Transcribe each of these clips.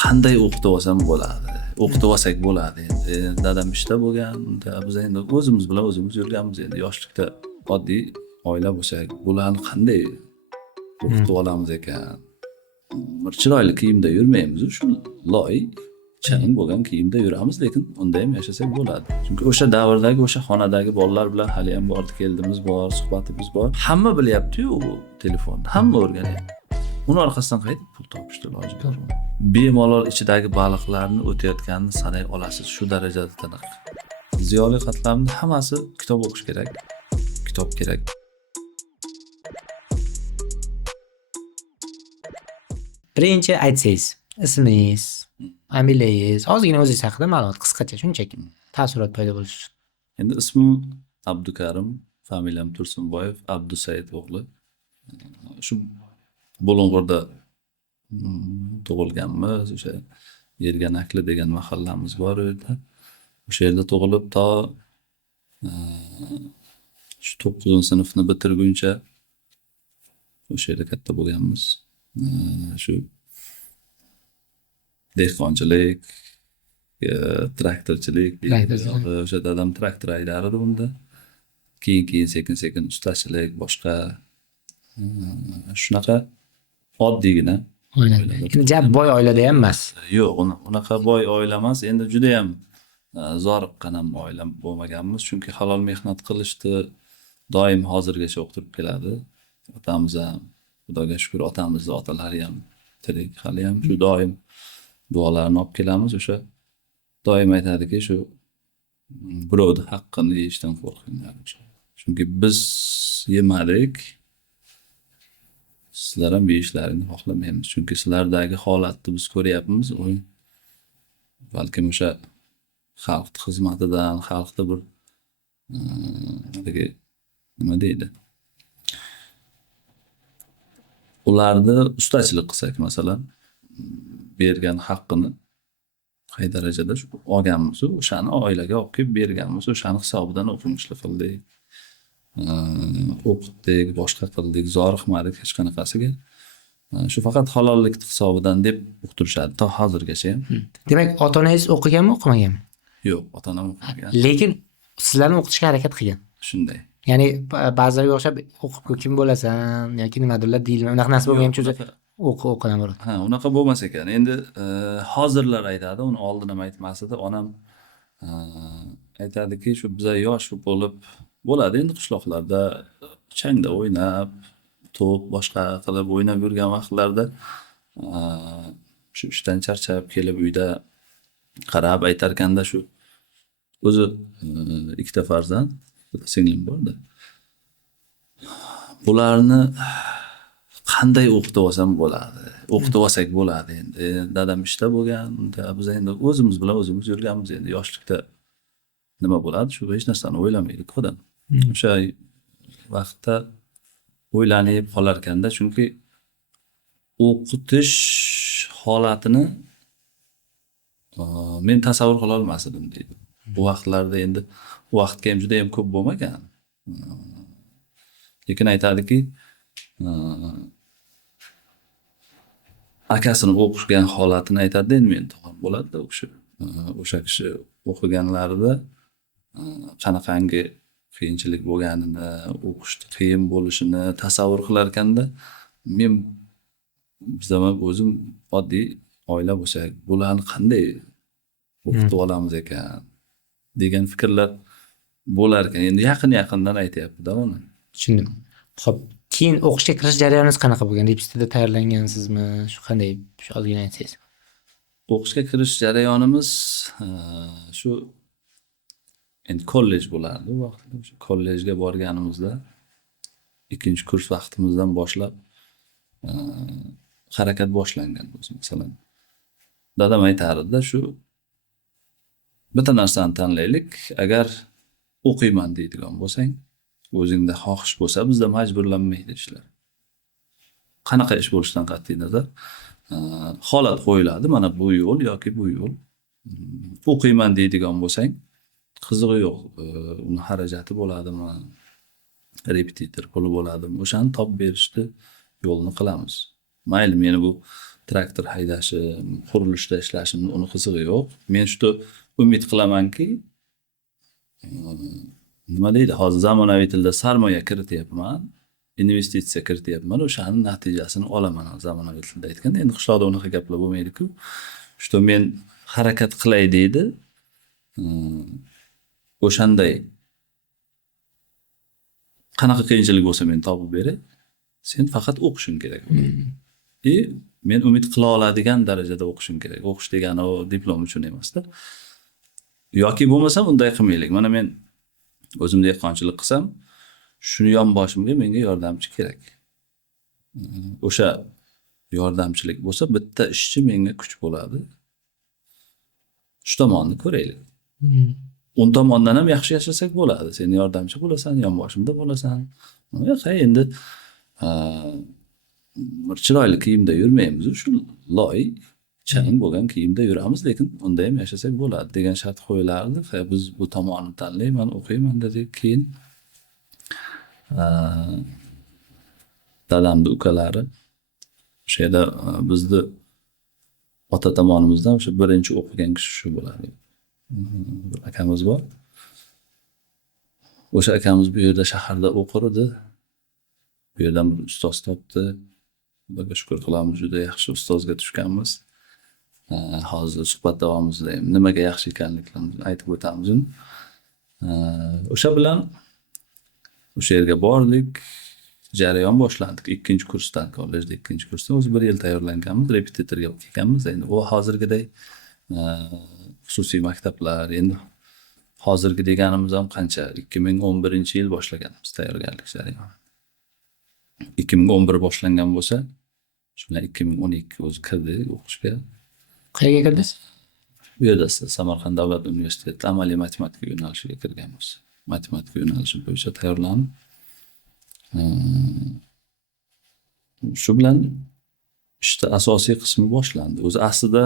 qanday o'qitib olsam bo'ladi, o'qitib olsak bo'ladi. Endi dadam ishda bo'lgan, biz endi o'zimiz bilan o'zimiz yurganmiz. Endi yoshlikda oddiy oila bo'lsak, bularni qanday o'qitib olamiz ekan? Bir chiroyli kiyimda yurmaymiz, shu loy chang bo'lgan kiyimda yuramiz, lekin unda ham yashasak bo'ladi. Chunki o'sha davrdagi, o'sha xonadagi bolalar bilan hali ham bordi keldimiz bor, suhbatimiz bor. Hamma bilyapti-yu u telefonni, hamma o'rganyapti. Uni orqasidan qaytib pul topishni iloji bor. Bemalol ichidagi baliqlarni o'tayotganini sanay olasiz, shu darajada tiniq. Ziyoli qatlamni hammasi kitob o'qish kerak. Kitob kerak. Birinchi aytsangiz, ismingiz, familiyangiz, ozgina o'zingiz haqida ma'lumot qisqacha shunchaki taassurot paydo bo'lishi uchun. Endi ismim Abdukarim, familiyam Tursunboyev, Abdusaid o'g'li. Shu Bulung'urda tug'ilganmiz, o'sha Yerganakli degan mahallamiz bor edi. O'sha yerda tug'ilib to shu 9-sinfni bitirguncha o'sha yerda katta bo'lganmiz. Shu dehqonchilik, traktorchilik, o'sha dadam traktor haydardi unda. Keyin sekin ustachilik, boshqa shunaqa oddiygina oilada. Jab boy oilada ham emas. Yo'q, unaqa boy oila emas. Endi juda ham zoriqqan ham oila bo'lmaganmiz, chunki halol mehnat qilishni doim hozirgacha o'qtirib keladi. Otamiz ham, Xudoga shukr, otamizni otalari ham tirik, hali ham shu doim duolarni olib kelamiz. O'sha doim aytadiki, shu birovni haqqini yeyishdan qo'rqinglar. Chunki biz yemadik, sizlar ham yeyishlarini xohlamaymiz. Chunki sizlardagi holatni biz ko'ryapmiz. Balkim o'sha xalq xizmatidan, xalqda bir nima deydi? Ularni ustachilik qilsak, masalan, bergan haqqini qay darajada shu olganmiz, o'shani oilaga olib kelib berganmiz, o'shani hisobidan o'qimishli qildik. O'qitdik, boshqa qildik, zoriqmadik hech qanaqasiga. Shu faqat halollik hisobidan deb uqtirishadi to hozirgacha ham. Demak, ota-onangiz o'qiganmi, o'qimaganmi? Yo'q, ota-onam o'qimagan. Lekin sizlarni o'qitishga harakat qilgan. Shunday. Ya'ni ba'zilarga o'xshab o'qib kim bo'lasan yoki nimadirlar deyilma. Unaqa narsa bo'lmagan cho'za o'qidan bo'ladi. Ha, unaqa bo'lmas ekan. Endi hozirlar aytadi, uni oldin ham aytmasdi. Onam aytadiki, shu biza yosh bo'lib bo'ladi endi qishloqlarda changda o'ynab, to'p boshqa qilib o'ynab yurgan vaqtlarda shu ishdan charchab kelib uyda qarab aytarkanda, shu o'zi ikkita farzand, singlim borda. Bularni qanday o'qitib olsam bo'ladi, o'qitib olsak bo'ladi. Endi dadam ishda bo'lgan, biz endi o'zimiz bilan o'zimiz yurganmiz. Endi yoshlikda nima bo'ladi, shu hech narsani o'ylamaydik odam. O'sha vaqtda o'ylanib qolar ekanda, chunki o'qitish holatini men tasavvur qila olmasdim deydi. Bu vaqtlarda endi u vaqtga ham juda ham ko'p bo'lmagan. Lekin aytadiki, akasini o'qishgan holatini aytadi, endi men tog'am bo'ladi-da o'sha kishi o'qiganlarida qanaqangi qiyinchilik bo'lganini, o'qishni qiyin bo'lishini tasavvur qilar ekanda, men bizaman o'zim oddiy oila bo'lsak, bularni qanday o'qitib olamiz ekan degan fikrlar bo'lar ekan. Endi yaqindan aytayapti-da uni. Tushundim. Xo'p, keyin o'qishga kirish jarayoniniz qanaqa bo'lgan? Repetitorda tayyorlangansizmi? Shu qanday? Shu ozgina aytsangiz. O'qishga kirish jarayonimiz shu endi kollej bo'lardi u vaqtda. O'sha kollejga borganimizda 2-kurs vaqtimizdan boshlab harakat boshlangan o'zi. Masalan, dadam aytardi, shu bitta narsani tanlaylik, agar o'qiyman deydigan bo'lsang, o'zingda xohish bo'lsa, bizda majburlanmaydi ishlar. Qanaqa ish bo'lishidan qat'iy nazar, holat qo'yiladi, mana bu yo'l yoki bu yo'l. O'qiyman deydigan bo'lsang, qizig'i yo'q, uni xarajati bo'ladimi, repetitor puli bo'ladimi, o'shani topib berishni yo'lini qilamiz. Mayli, meni bu traktor haydashi, qurilishda ishlashi uni qizig'i yo'q. Men shu umid qilamanki, nima deydi, hozir zamonaviy tilda sarmoya kirityapman, investitsiya kirityapman, o'shani natijasini olaman zamonaviy tilda aytganda. Endi qishloqda unaqa gaplar bo'lmaydi-ku. Shu men harakat qilay deydi. O'shanday qanaqa qiyinchilik bo'lsa men topib beray. Sen faqat o'qishing kerak. Men umid qila oladigan darajada o'qishim kerak. O'qish degani o diplom uchun emasda. Yoki bo'lmasam unday qilmaylik. Mana men o'zim dehqonchilik qilsam, shuni yonboshimga menga yordamchi kerak. O'sha yordamchilik bo'lsa, bitta ishchi menga kuch bo'ladi. Shu tomonni ko'raylik. 10 tomondan ham yaxshi yashasak bo'ladi. Sen yordamchi bo'lasan, yonboshimda bo'lasan. Yo'q, endi bir chiroyli kiyimda yurmaymiz, shu loy chang bo'lgan kiyimda yuramiz, lekin unda ham yashasak bo'ladi degan shart qo'yilardi. Biz bu tomonni tanlayman, o'qiyman dedik. Keyin dadamni ukalari o'sha yerda bizni ota tomonimizdan o'sha birinchi o'qigan kishi shu bo'ladi. Bir akamiz bor. O'sha akamiz bu yerda shaharda o'qir edi. Bu yerdan bir ustoz topdi. Xudoga shukr qilamiz, juda yaxshi ustozga tushganmiz. Hozir suhbat davomida ham nimaga yaxshi ekanliklarini aytib o'tamiz. O'sha bilan o'sha yerga bordik. Jarayon boshladik. 2-kursdan, kollejda 2-kursdan o'zi 1 yil tayyorlanganmiz, repetitorga kelganmiz. Endi u hozirgiday xususiy maktablar, endi hozirgi deganimiz ham qancha 2011-yil boshlaganmiz tayyorgarlik jarayoni. 2011 boshlangan bo'lsa, shundan 2012 o'zi kirdi o'qishga. Qayerga kirdingiz? Bu yerda Samarqand davlat universitetida amaliy matematika yo'nalishiga kirganmiz. Matematika yo'nalishi bo'yicha tayyorlanib, shu bilan ishda asosiy qismi boshlandi. O'zi aslida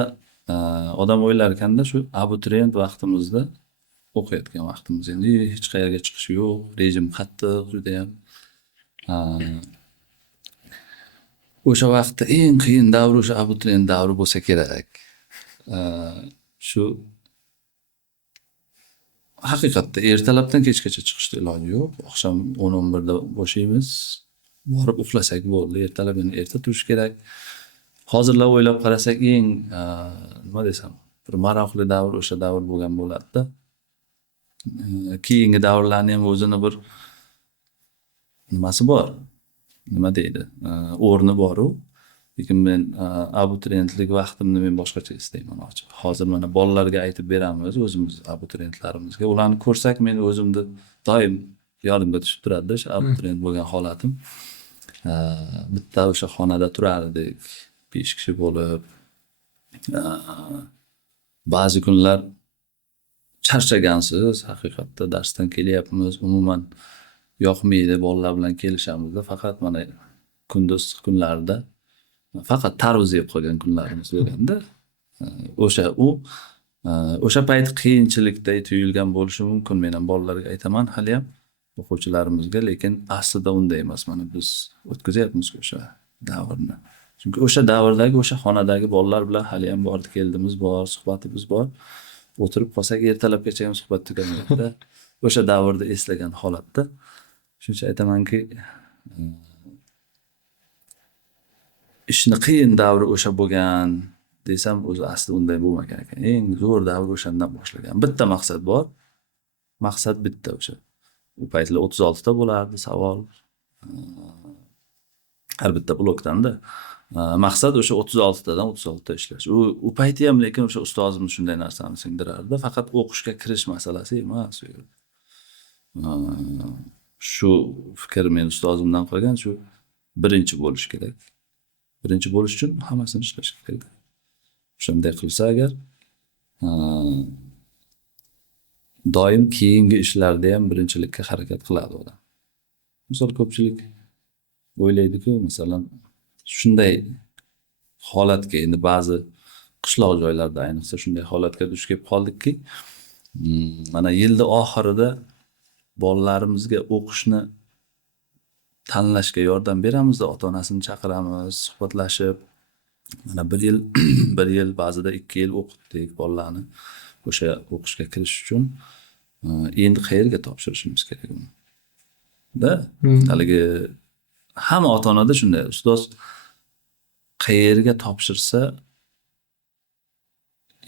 odam o'ylar ekanda, shu abituriyent vaqtimizda o'qiyotgan vaqtimiz, endi hech qayerga chiqish yo'q, rejim qattiq, juda ham o'sha vaqtda eng qiyin davr o'sha abituriyent davri bo'lsa kerak. Shu haqiqatda ertalabdan kechgacha chiqishda iloji yo'q. Oqshom 10-11 da bo'shaymiz. Borib uxlasak bo'ldi. Ertalab endi erta turish kerak. Hozirlar o'ylab qarasak eng nima desam, bir maroqli davr o'sha davr bo'lgan bo'ladi-da. Keyingi davrlarning ham o'zini bir nimasi bor. Nima deydi? O'rni bor-u. Lekin men abituriyentlik vaqtimni men boshqacha istayman ochiq. Hozir mana bolalarga aytib beramiz, o'zimiz abituriyentlarimizga. Ularni ko'rsak men o'zimni doim yodimga tushib turadi o'sha abituriyent bo'lgan holatim. Bitta o'sha xonada turardik, 5 kishi bo'lib. Ba'zi kunlar charchagansiz, haqiqatda darsdan kelyapmiz, umuman yoqmaydi, bolalar bilan kelishamizda, faqat mana kunduz kunlarda faqat tarvuz yeb qolgan kunlarimiz bo'lganda, o'sha payt qiyinchilikday tuyulgan bo'lishi mumkin. Men ham bolalarga aytaman hali ham o'quvchilarimizga, lekin aslida unday emas. Mana biz o'tkazyapmiz o'sha davrni. Chunki o'sha davrdagi o'sha xonadagi bolalar bilan hali ham bordi keldimiz bor, suhbatimiz bor. O'tirib qolsak ertalabgacha ham suhbat tugamaydi. O'sha davrda eslagan holatda shuncha aytamanki, ishni qiyin davri o'sha bo'lgan desam, o'zi asli unday bo'lmagan ekan. Eng zo'r davr o'shandan boshlagan. Bitta maqsad bor. Maqsad bitta o'sha. U paytlar 36 ta bo'lardi savol. Har bitta blokdan-da. Maqsad o'sha 36 tadan 36 ta ishlash. U payti ham lekin o'sha ustozimiz shunday narsani singdirardi. Faqat o'qishga kirish masalasi emas. Shu fikr men ustozimdan qolgan, shu birinchi bo'lish kerak. Birinchi bo'lish uchun hammasini ishlash kerak. Shunday qilsa agar doim keyingi ishlarda ham birinchilikka harakat qiladi odam. Misol ko'pchilik o'ylaydi-ku, masalan, shunday holatga, endi ba'zi qishloq joylarda ayniqsa shunday holatga duch kelib qoldikki, mana yilda oxirida bolalarimizga o'qishni tanlashga yordam beramiz-da, ota-onasini chaqiramiz, suhbatlashib, Mana bir yil, bir yil, ba'zida 2 yil o'qitdik bolalarni o'sha o'qishga kirish uchun. Endi qayerga topshirishimiz kerak uni? Da haligi hamma ota-onada shunday. Ustoz qayerga topshirsa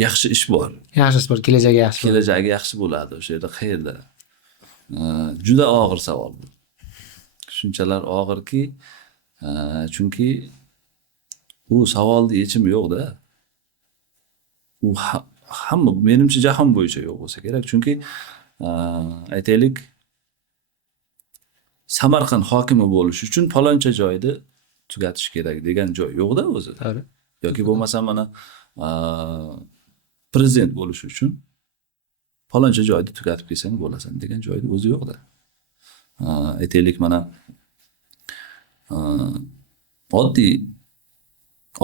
yaxshi ish bor. Yaxshi sport, kelajagi yaxshi. Kelajagi yaxshi bo'ladi o'sha yerda qayerda? Juda og'ir savol bu. Shunchalar og'irki, chunki u savolning yechimi yo'q-da. U hamma menimcha jahon bo'yicha yo'q bo'lsa kerak. Chunki aytaylik Samarqand hokimi bo'lish uchun faloncha joyda tugatish kerak degan joy yo'q-da o'zi. To'g'ri. Yoki bo'lmasa mana prezident bo'lish uchun faloncha joyda tugatib kelsang bo'lasan degan joyning o'zi yo'q-da. Aytaylik mana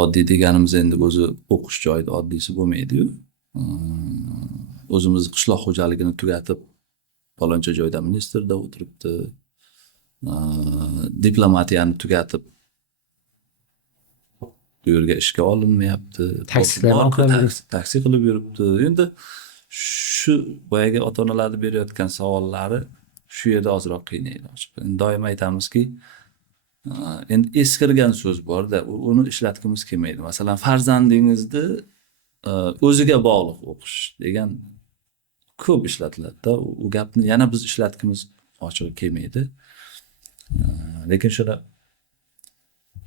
oddiy deganimiz endi o'zi o'qish joyida oddiysi bo'lmaydi-yu. O'zimiz qishloq xo'jaligini tugatib faloncha joyda ministerda o'tiribdi. Diplomatiyani tugatib bu yerga ishga olinmayapti. Taksi qilib yuribdi. Endi shu boyagi ota-onalarning berayotgan savollari shu yerda ozroq qiynaydi. Endi doim aytamizki, endi eskirgan so'z bor-da, uni ishlatgimiz kelmaydi. Masalan, farzandingizni o'ziga bog'liq o'qish degan ko'p ishlatiladi-da. U gapni yana biz ishlatgimiz ochiq kelmaydi. Lekin shuna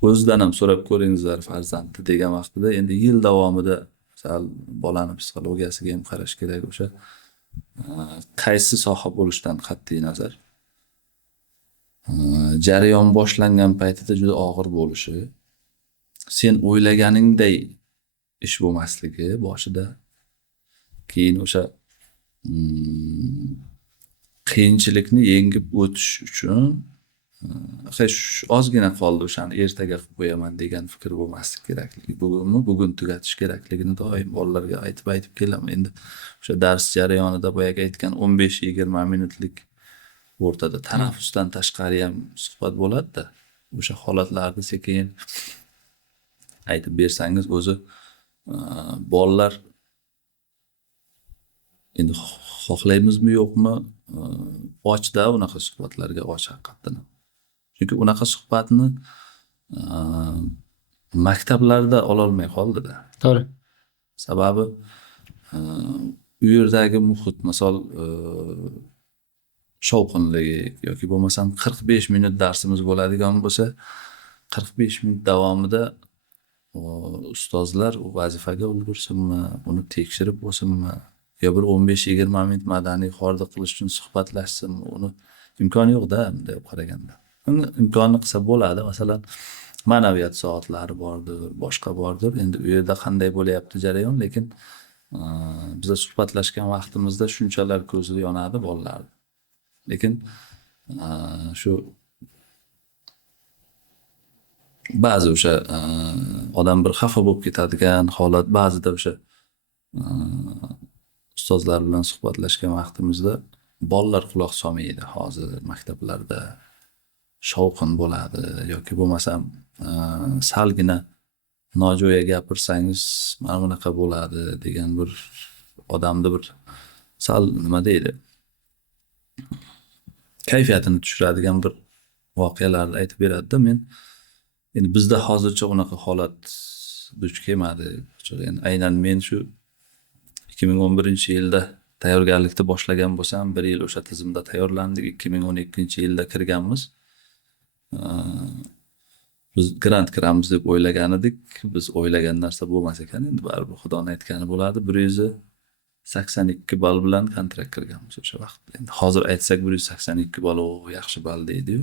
o'zidan ham so'rab ko'ringizlar farzandni degan vaqtida endi yil davomida sal bolani psixologiyasiga ham qarash kerak. O'sha qaysi soha bo'lishidan qat'iy nazar jarayon boshlangan paytida juda og'ir bo'lishi, sen o'ylaganingday ish bo'lmasligi boshida, keyin o'sha qiyinchilikni yengib o'tish uchun ozgina qoldi o'shani ertaga qilib qo'yaman degan fikr bo'lmasligi kerakligi. Bugun tugatish kerakligini doim bolalarga aytib kelaman. Endi o'sha dars jarayonida boyaga aytgan 15-20 minutlik o'rtada tanaffusdan tashqari ham suhbat bo'ladi-da. O'sha holatlarni sekin aytib bersangiz o'zi bolalar endi xohlaymizmi yo'qmi, ochda unaqa suhbatlarga och haqiqatan. Chunki unaqa suhbatni maktablarda ola olmay qoldi-da. To'g'ri. Sababi u yerdagi muhit, misol shovqinligi yoki bo'lmasam 45 minut darsimiz bo'ladigan bo'lsa, 45 minut davomida ustozlar u vazifaga ulgursinmi, uni tekshirib bo'lsinmi, yo bir 15-20 minut madaniy xordiq qilish uchun suhbatlashsinmi, uni imkoni yo'q-da deb qaraganda. Imkonni qilsa bo'ladi. Masalan, ma'naviyat soatlari bordir, boshqa bordir. Endi u yerda qanday bo'layapti jarayon, lekin biz suhbatlashgan vaqtimizda shunchalar ko'zi yonadi bolalar. Lekin shu ba'zi o'sha odam bir xafa bo'lib ketadigan holat, ba'zida o'sha ustozlar bilan suhbatlashgan vaqtimizda bolalar quloq solmaydi. Hozir maktablarda shovqin bo'ladi yoki bo'lmasam salgina nojo'ya gapirsangiz mana bunaqa bo'ladi degan bir odamni bir sal nima deydi, kayfiyatini tushiradigan bir voqealarni aytib beradi-da. Men endi bizda hozircha unaqa holat duch kelmadi. Endi aynan men shu 2011-yilda tayyorgarlikni boshlagan bo'lsam, 1 yil o'sha tizimda tayyorlandik. 2012-yilda kirganmiz. Biz grant kiramiz deb o'ylagan edik. Biz o'ylagan narsa bo'lmas ekan. Endi baribir Xudoning aytgani bo'ladi. 182 ball bilan kontrakt kirganmiz o'sha vaqtda. Endi hozir aytsak 182 ball yaxshi ball deydi-yu.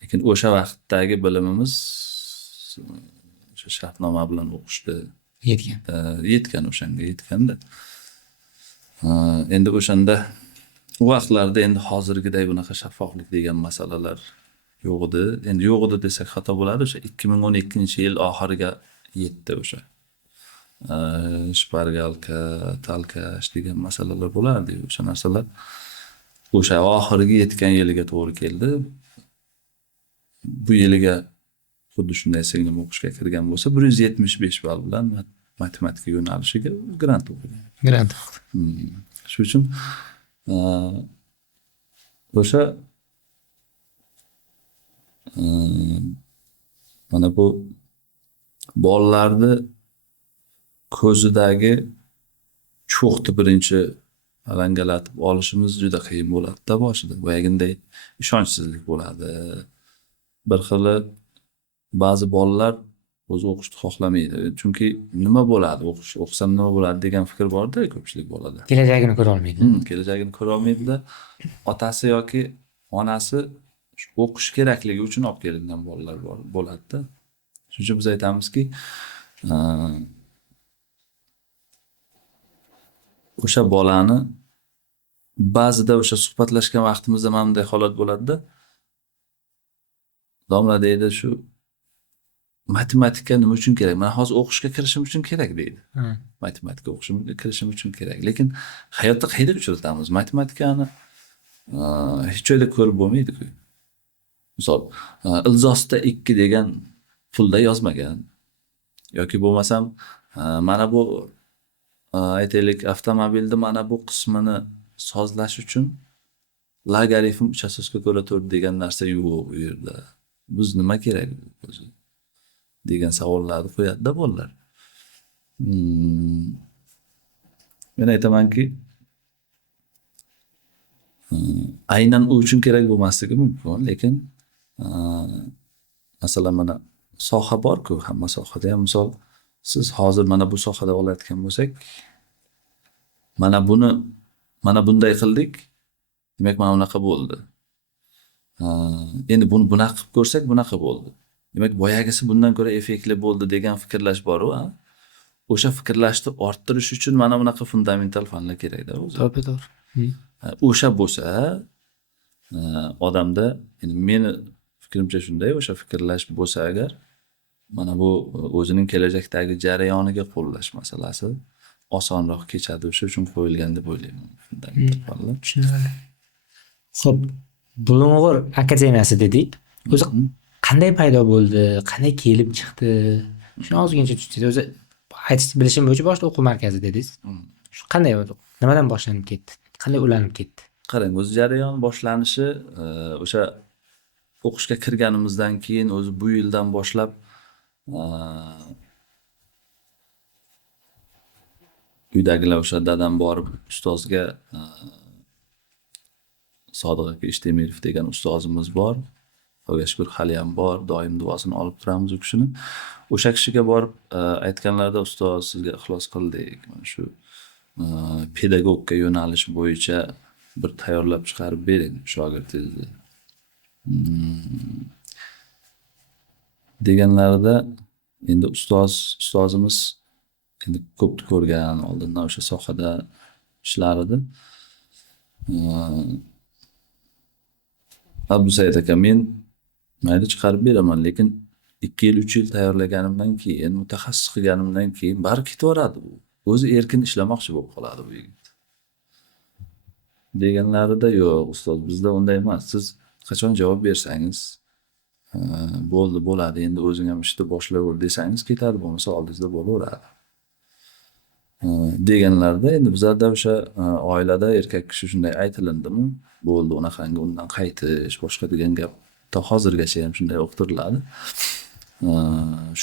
Lekin o'sha vaqtdagi bilimimiz o'sha shartnoma bilan o'qishda yetgan o'shanga yetganda. Endi o'shanda u vaqtlarda endi hozirgiday bunaqa shaffoflik degan masalalar yo'q edi. Endi yo'q edi desak xato bo'ladi. O'sha 2012-yil oxiriga yetdi o'sha. Shpargalka, talkash degan masalalar bo'lardi. O'sha narsalar o'sha oxiriga yetgan yiliga to'g'ri keldi. Bu yiliga xuddi shunday singlim o'qishga kirgan bo'lsa 175 ball bilan matematika yo'nalishiga grant o'qigan. Grant. Shuning uchun o'sha mana bu bolalarni ko'zidagi cho'qni birinchi alangalatib olishimiz juda qiyin bo'ladi-da boshida. Boyaginday ishonchsizlik bo'ladi. Bir xili ba'zi bolalar o'zi o'qishni xohlamaydi. Chunki nima bo'ladi, o'qisam nima bo'ladi degan fikr bor-da ko'pchilik bolada. Kelajagini ko'ra olmaydi. Kelajagini ko'ra olmaydi-da. Otasi yoki onasi o'qish kerakligi uchun olib kelingan bolalar bo'ladi-da. Shuning uchun biz aytamizki, o'sha bolani ba'zida o'sha suhbatlashgan vaqtimizda mana bunday holat bo'ladi-da. Domla deydi shu matematika nima uchun kerak? Mana hozir o'qishga kirishim uchun kerak deydi. Matematika o'qishimga kirishim uchun kerak. Lekin hayotda qayerda uchratamiz? Matematikani hech joyda ko'rib bo'lmaydi-ku. Misol, ilzosda 2 degan pulda yozmagan. Yoki bo'lmasam mana bu aytaylik avtomobilda mana bu qismini sozlash uchun logaritm 3 ko'ra 4 degan narsa yo'q u yerda. Biz nima kerak o'zi degan savollarni qo'yadi-da bolalar. Men aytamanki, aynan u uchun kerak bo'lmasligi mumkin, lekin masalan mana soha bor-ku, hamma sohada ham misol siz hozir mana bu sohada olayotgan bo'lsak, mana bunday qildik, demak mana bunaqa bo'ldi. Endi buni bunaqa qilib ko'rsak, bunaqa bo'ldi. Demak, boyagisi bundan ko'ra effektli bo'ldi degan fikrlash bor-ku, o'sha fikrlashni orttirish uchun mana bunaqa fundamental fanlar kerak-da o'zi. To'g'ri. O'sha bo'lsa, odamda, endi meni fikrimcha shunday, o'sha fikrlash bo'lsa agar, mana bu o'zining kelajakdagi jarayoniga qo'llash masalasi osonroq kechadi. O'sha uchun qo'yilgan deb o'ylayman. Fundamental fanlar. Tushunarli. Xo'p, Bulung'ur akademiyasi dedik. O'zi qanday paydo bo'ldi? Qanday kelib chiqdi? Shuni ozgincha tushuntirsangiz. O'zi aytish bilishim bo'yicha boshida o'quv markazi dedingiz. Shu qanday bo'ldi? Nimadan boshlanib ketdi? Qanday ulanib ketdi? Qarang, o'zi jarayon boshlanishi o'sha o'qishga kirganimizdan keyin o'zi bu yildan boshlab uydagilar o'sha dadam borib ustozga Sodiq aka Ishtemirov degan ustozimiz bor. Xudoga shukr hali ham bor, doim duosini olib turamiz u kishini. O'sha kishiga borib aytganlarda ustoz sizga ixlos qildik. Mana shu pedagogika yo'nalishi bo'yicha bir tayyorlab chiqarib bering shogirdingizni. Deganlarida endi ustozimiz endi ko'p ko'rgan, oldindan o'sha sohada ishlar edi. Abdusaid aka, men mayli chiqarib beraman, lekin 2 yil 3 yil tayyorlaganimdan keyin, mutaxassis qilganimdan keyin bari ketaveradi bu. O'zi erkin ishlamoqchi bo'lib qoladi bu yigit. Deganlarida yo'q ustoz, bizda unday emas. Siz qachon javob bersangiz, bo'ladi, endi o'zing ham ishni boshlaver desangiz ketadi, bo'lmasa oldingizda bo'laveradi. Deganlarda endi bizlarda o'sha oilada erkak kishi shunday aytilindimi, bo'ldi, unaqangi undan qaytish, boshqa degan gap to hozirgacha ham shunday o'qitiladi.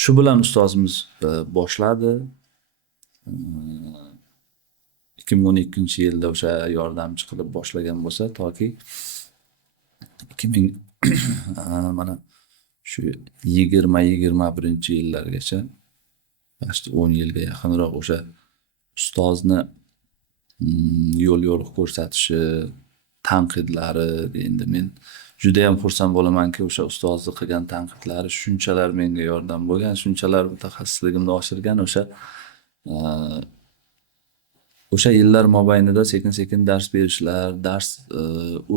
Shu bilan ustozimiz boshladi. 2012-yilda o'sha yordamchi qilib boshlagan bo'lsa, toki 2000 mana shu 20-21-yillargacha, faqat 10 yilga yaqinroq o'sha ustozni yo'l ko'rsatishi, tanqidlari, endi men juda ham xursand bo'lamanki, o'sha ustozni qilgan tanqidlari shunchalar menga yordam bo'lgan, shunchalar mutaxassisligimni oshirgan, o'sha yillar mobaynida sekin-sekin dars berishlar,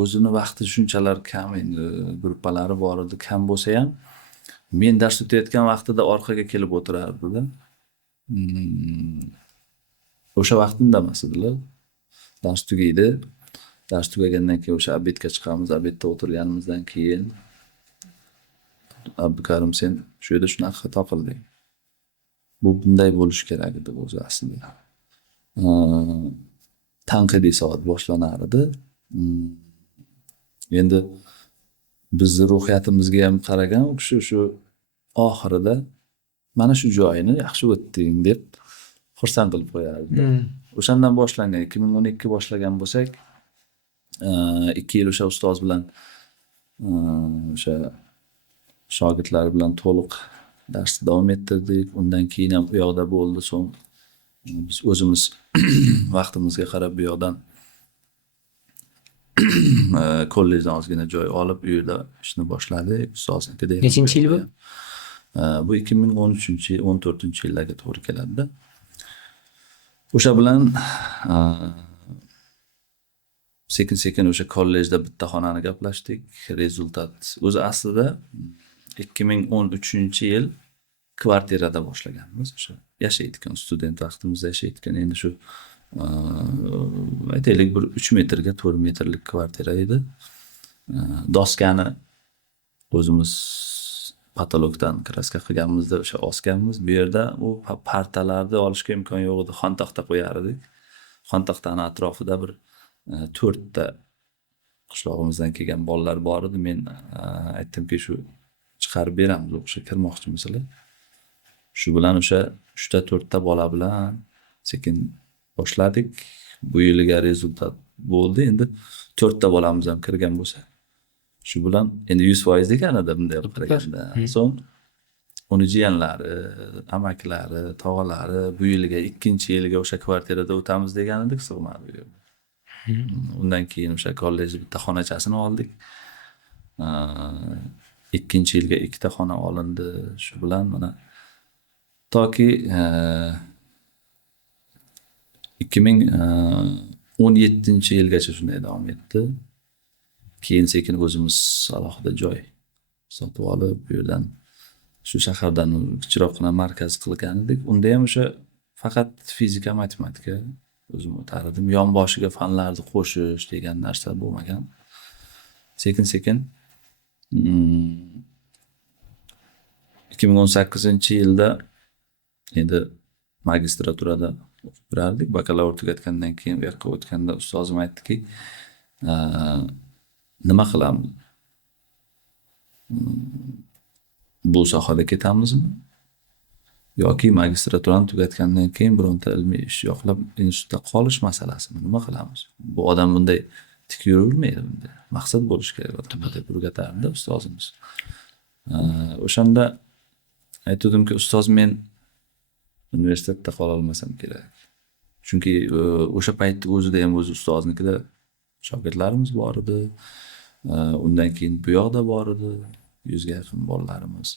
o'zini vaqti shunchalar kam, endi gruppalari bor edi, kam bo'lsa ham men dars o'tayotgan vaqtida orqaga kelib o'tirardi-da. O'sha vaqt indamas edilar. Dars tugaydi. Dars tugagandan keyin o'sha obedga chiqamiz. Obedda o'tirganimizdan keyin Abdukarim sen shu yerda shunaqa xato qilding. Bu bunday bo'lishi kerak edi o'zi aslida. Tanqidiy soat boshlanar edi. Endi bizni ruhiyatimizga ham qaragan u kishi shu oxirida mana shu joyini yaxshi o'tding deb xursand qilib qo'yardi. O'shandan boshlangan 2012 boshlagan bo'lsak, 2 yil o'sha ustoz bilan o'sha shogirdlar bilan to'liq darsni davom ettirdik. Undan keyin ham u yoqda bo'ldi. So'ng biz o'zimiz vaqtimizga qarab bu yoqdan kollejdan ozgina joy olib u yerda ishni boshladik. Ustoznikida. Nechinchi yil bu? Bu 2013-14 yillarga to'g'ri keladi-da. O'sha bilan sekin-sekin o'sha kollejda bitta xonani gaplashdik. Rezultat o'zi aslida 2013-yil kvartirada boshlaganmiz. O'sha yashayotgan student vaqtimizda yashayotgan endi shu aytaylik bir 3 metrga 4 metrlik kvartira edi. Doskani o'zimiz patologdan kraska qilganimizda o'sha osganmiz. Bu yerda u partalarni olishga imkon yo'q edi. Xontaxta qo'yar edik. Xontaxtani atrofida bir 4 ta qishlog'imizdan kelgan bolalar bor edi. Men aytdimki shu chiqarib beramiz, o'qishga kirmoqchimisizlar? Shu bilan o'sha 3 ta 4 ta bola bilan sekin boshladik. Bu yilga rezultat bo'ldi. Endi 4 ta bolamiz ham kirgan bo'lsa, shu bilan endi 100% ekanida bunday qilib qaraganda. So'ng uni jiyanlari, amakilari, tog'alari bu yilga 2-yilga o'sha kvartirada o'tamiz degan edik, sig'madi. Undan keyin o'sha kollejda bitta xonachasini oldik. 2-yilga 2 ta xona olindi. Shu bilan mana toki 2017-yilgacha shunday davom etdi. Keyin sekin o'zimiz alohida joy sotib olib, bu yerdan shu shahardan kichikroqgina markaz qilgan edik. Unda ham o'sha faqat fizika, matematika o'zim o'tar edim. Yon boshiga fanlarni qo'shish degan narsa bo'lmagan. Sekin-sekin 2018-yilda endi magistraturada o'qib turardik. Bakalavr tugatgandan keyin bu yoqqa o'tganda ustozim aytdiki, nima qilamiz? Bu sohada ketamizmi? Yoki magistraturani tugatgandan keyin bironta ilmiy ish yoqlab institutda qolish masalasimi? Nima qilamiz? Bu odam bunday tik yuravermaydi bunday. Maqsad bo'lish kerak deb o'rgatardi ustozimiz. O'shanda aytdimki, ustoz men universitetda qola olmasam kerak. Chunki o'sha paytda o'zida ham o'z ustoznikida shogirdlarimiz bor edi. Undan keyin bu yoqda bor edi 100 ga yaqin bolalarimiz.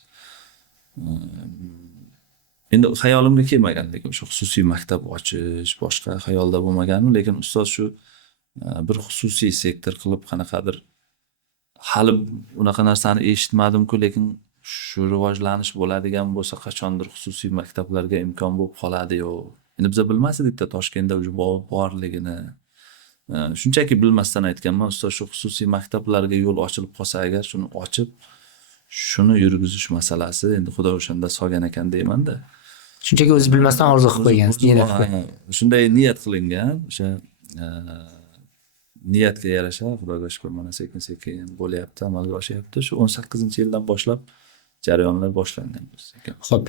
Endi xayolimga kelmagan, lekin o'sha xususiy maktab ochish boshqa xayolda bo'lmagan, lekin ustoz shu bir xususiy sektor qilib qanaqadir hali unaqa narsani eshitmadim-ku, lekin shu rivojlanish bo'ladigan bo'lsa qachondir xususiy maktablarga imkon bo'lib qoladi-yu. Endi biz bilmas edik-da Toshkentda o'sha borligini. Shunchaki bilmasdan aytganman, ustoz shu xususiy maktablarga yo'l ochilib qolsa agar shuni ochib, shuni yurgizish masalasi endi Xudo o'shanda solgan ekan deyman-da. Shunchaki o'zingiz bilmasdan orzu qilib qo'ygansiz, niyat qilib. Shunday niyat qilingan, o'sha niyatga yarasha Xudoga shukr mana sekin-sekin bo'lyapti, amalga oshyapti. Shu 18-yildan boshlab jarayonlar boshlangan ekan. Xo'p.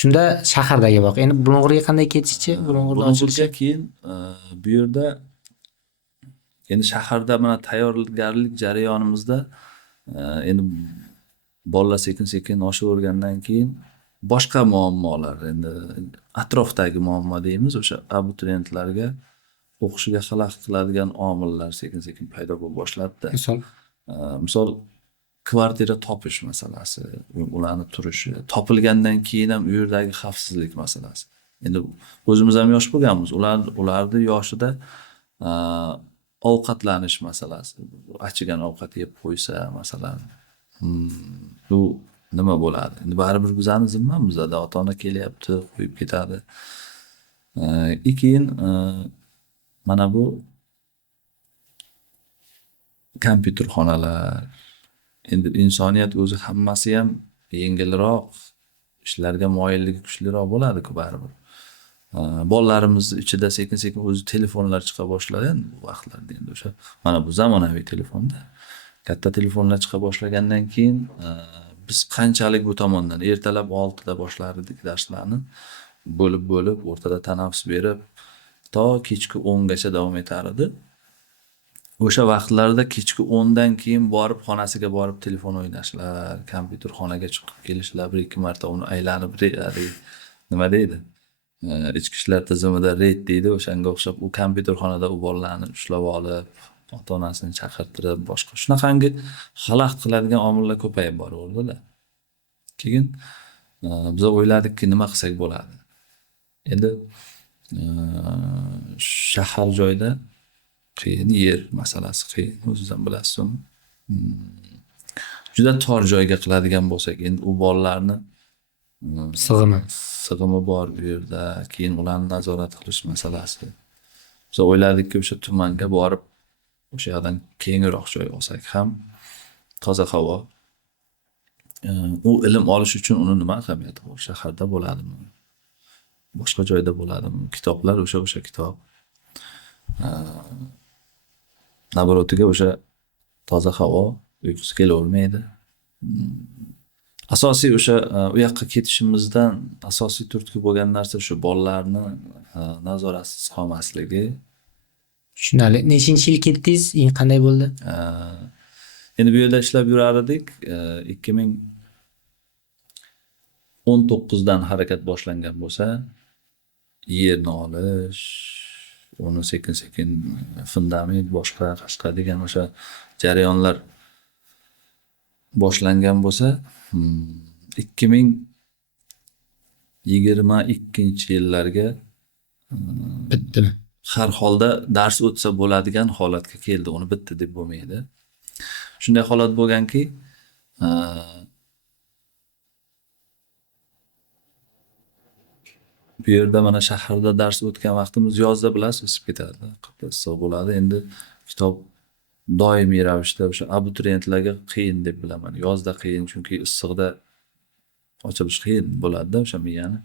Shunda shahardagi voqea. Endi Bulung'urga qanday ketishchi? Bulung'urdan ochilishi keyin bu yerda endi shaharda mana tayyorgarlik jarayonimizda endi bolalar sekin-sekin oshavergandan keyin boshqa muammolar, endi atrofdagi muammo deymiz, o'sha abituriyentlarga o'qishiga xalaqit qiladigan omillar sekin-sekin paydo bo'la boshladi. Misol kvartira topish masalasi, ularni turishi, topilgandan keyin ham u yerdagi xavfsizlik masalasi. Endi o'zimiz ham yosh bo'lganmiz, ularni yoshida ovqatlanish masalasi, achigan ovqat yeb qo'ysa masalan, bu nima bo'ladi? Endi baribir bizning zimmamizda ota-ona kelyapti, qo'yib ketadi. Keyin mana bu kompyuter xonalar, Endi insoniyat o'zi hammasi ham yengilroq, ishlarga moyilligi kuchliroq bo'ladi-ku baribir. Bolalarimizni ichida sekin-sekin o'zi telefonlar chiqa boshladi endi bu vaqtlarda endi o'sha mana bu zamonaviy telefonda. Katta telefonlar chiqa boshlagandan keyin biz qanchalik bu tomondan ertalab 6 da boshlar edik darslarni. Bo'lib o'rtada tanaffus berib to kechki 10 gacha davom etar edi. O'sha vaqtlarda kechki 10 dan keyin borib xonasiga borib telefon o'ynashlar, kompyuter xonaga chiqib kelishlar, bir ikki marta uni aylanib nima deydi? Ichki ishlar tizimida reyd deydi, o'shanga o'xshab u kompyuter xonada u bolalarni ushlab olib, ota-onasini chaqirtirib, boshqa shunaqangi xalaqit qiladigan omillar ko'payib boraverdi-da. Keyin biz o'yladikki, nima qilsak bo'ladi? Endi shahar joyda qiyin, yer masalasi qiyin, o'zingiz ham bilasiz uni. Juda tor joyga qiladigan bo'lsak, endi u bolalarni sig'imi bor bu yerda, keyin ularni nazorat qilish masalasi. Biz o'yladikki, o'sha tumanga borib, o'sha yerdan kengroq joy olsak ham toza havo. U ilm olish uchun uni nima ahamiyati bor? Shaharda bo'ladimi? Boshqa joyda bo'ladimi? Kitoblar o'sha kitob. Naborotiga o'sha toza havo uyqusi kelavermaydi. Asosiy o'sha u yoqqa ketishimizdan asosiy turtki bo'lgan narsa shu bolalarni nazoratsiz qolmasligi. Tushunarli. Nechinchi yil ketdingiz? Qanday bo'ldi? Endi bu yerda ishlab yurar edik. 2019 dan harakat boshlangan bo'lsa, yerni olish, uni sekin-sekin fundament boshqa degan o'sha jarayonlar boshlangan bo'lsa, 2022-yillarga Bitdimi? har holda dars o'tsa bo'ladigan holatga keldi. Uni bitdi deb bo'lmaydi. Shunday holat bo'lganki, bu yerda mana shaharda dars o'tgan vaqtimiz yozda bilasiz isib ketadi. Qattiq issiq bo'ladi. Endi kitob doimiy ravishda o'sha abituriyentlarga qiyin deb bilaman. Yozda qiyin, chunki issiqda ochilish qiyin bo'ladi-da o'sha miyani.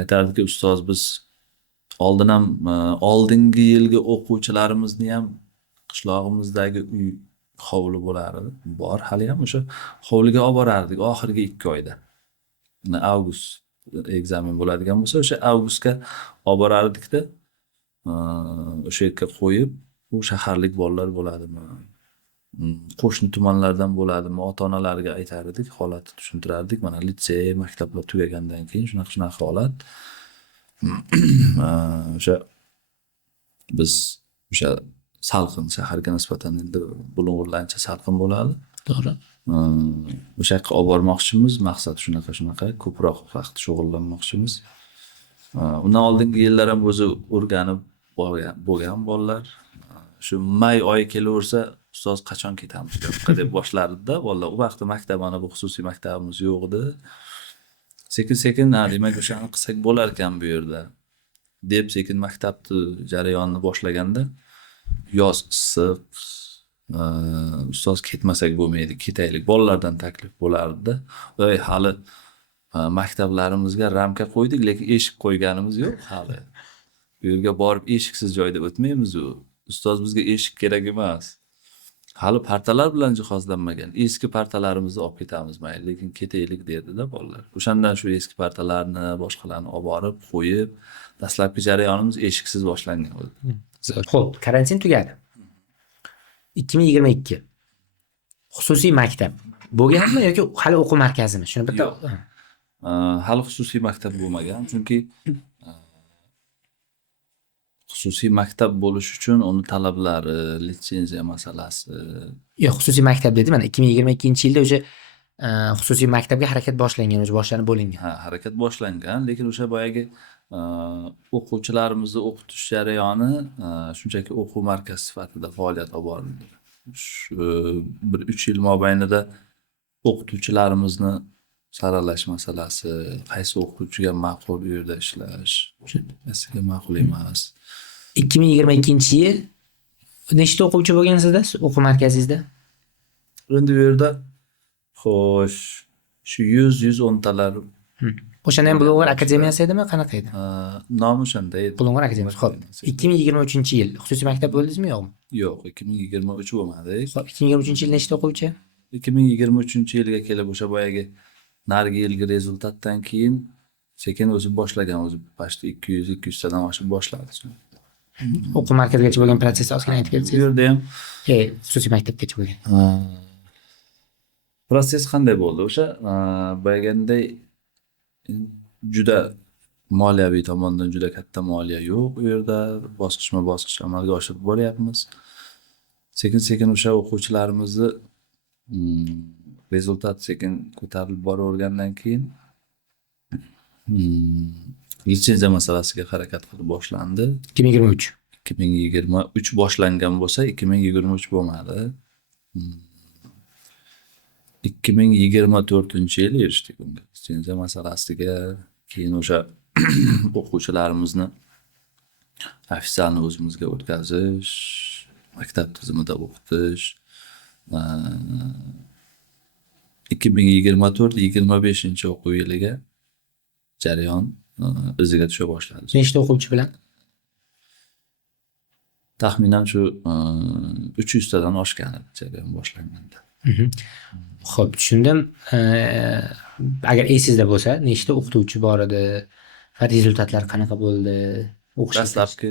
Aytardiki ustoz, biz oldin ham oldingi yilgi o'quvchilarimizni ham qishlog'imizdagi uy hovli bo'lar edi. Bor, hali ham o'sha hovliga olib borardik oxirgi 2 oyda. Avgust ekzamen bo'ladigan bo'lsa, o'sha avgustga olib borardik-da, o'sha yerga qo'yib, u shaharlik bolalar bo'ladimi, qo'shni tumanlardan bo'ladimi, ota-onalarga aytar edik, holatni tushuntirardik. Mana litsey, maktablar tugagandan keyin shunaqa holat. O'sha biz o'sha salqin shaharga nisbatan endi Bulung'urlancha salqin bo'ladi. To'g'ri. O'sha yoqqa olib bormoqchimiz, maqsad shunaqa ko'proq vaqt shug'ullanmoqchimiz. Undan oldingi yillar ham o'zi o'rganib bo'lgan bolalar. Shu may oyi kelaversa, ustoz qachon ketamiz deb boshlardi-da bolalar. U vaqtda maktab, mana bu xususiy maktabimiz yo'q edi. Sekin-sekin demak o'shani qilsak bo'lar ekan bu yerda deb sekin maktabni jarayonni boshlaganda yoz issiq, ustoz ketmasak bo'lmaydi, ketaylik, bolalardan taklif bo'lardi-da. Voy, hali maktablarimizga ramka qo'ydik, lekin eshik qo'yganimiz yo'q hali. Bu yerga borib eshiksiz joyda o'tmaymiz-ku. Ustoz, bizga eshik kerak emas. Hali partalar bilan jihozlanmagan. Eski partalarimizni olib ketamiz mayli, lekin ketaylik dedi-da bolalar. O'shandan shu eski partalarni, boshqalarni olib borib qo'yib, dastlabki jarayonimiz eshiksiz boshlangan bo'ldi. Xo'p, karantin tugadi. 2022. Xususiy maktab bo'lganmi yoki hali o'quv markazimi? Shuni bitta. Hali xususiy maktab bo'lmagan, chunki xususiy maktab bo'lish uchun uni talablari, litsenziya masalasi. Yo'q, xususiy maktab dedi. Mana 2022-yilda o'sha xususiy maktabga harakat boshlangan, o'sha boshlanib bo'lingan. Harakat boshlangan, lekin o'sha boyagi o'quvchilarimizni o'qitish jarayoni shunchaki o'quv markazi sifatida faoliyat olib borildi. Shu bir 3 yil mobaynida o'qituvchilarimizni saralash masalasi, qaysi o'qituvchiga ma'qul bu yerda ishlash, qaysiga ma'qul emas. 2022-yil nechta o'quvchi bo'lgan sizda o'quv markazingizda? Endi bu yerda xo'sh, shu 100-110 talar O'shanda ham Bulung'ur akademiyasi edimi, qanaqa edi? nomi o'shanda edi. Bulung'ur akademiyasi. Xo'p, 2023-yil xususiy maktab bo'ldingizmi yo'qmi? Yo'q, 2023 bo'lmadi. Xo'p, 2023-yil nechta o'quvchi? 2023-yilga kelib o'sha boyagi narigi yilgi rezultatdan keyin sekin o'zi boshlagan, o'zi почти 200 tadan oshib boshladi. O'quv markazigacha bo'lgan protsessni ozgina aytib Bu ketsangiz. yerda ham Xususiy maktabgacha bo'lgan. proses qanday bo'ldi? O'sha boyaganday juda moliyaviy tomondan juda katta moliya yo'q u yerda. Bosqichma-bosqich amalga oshirib boryapmiz. Sekin-sekin o'sha o'quvchilarimizni rezultat sekin ko'tarilib boravergandan keyin litsenziya masalasiga harakat qilib boshlandi. 2023. 2023 boshlangan bo'lsa, 2023 bo'lmadi. 2024-yil erishdik unga. Litsenziya masalasiga, keyin o'sha o'quvchilarimizni ofitsialni o'zimizga o'tkazish, maktab tizimida o'qitish, 2024-25 o'quv yiliga jarayon iziga tusha boshladi. Nechta o'quvchi bilan? Taxminan shu 300 tadan oshgan edi jarayon boshlanganda. Xo'p, tushundim. Agar esingizda bo'lsa, nechta o'qituvchi bor edi va rezultatlar qanaqa bo'ldi? Dastlabki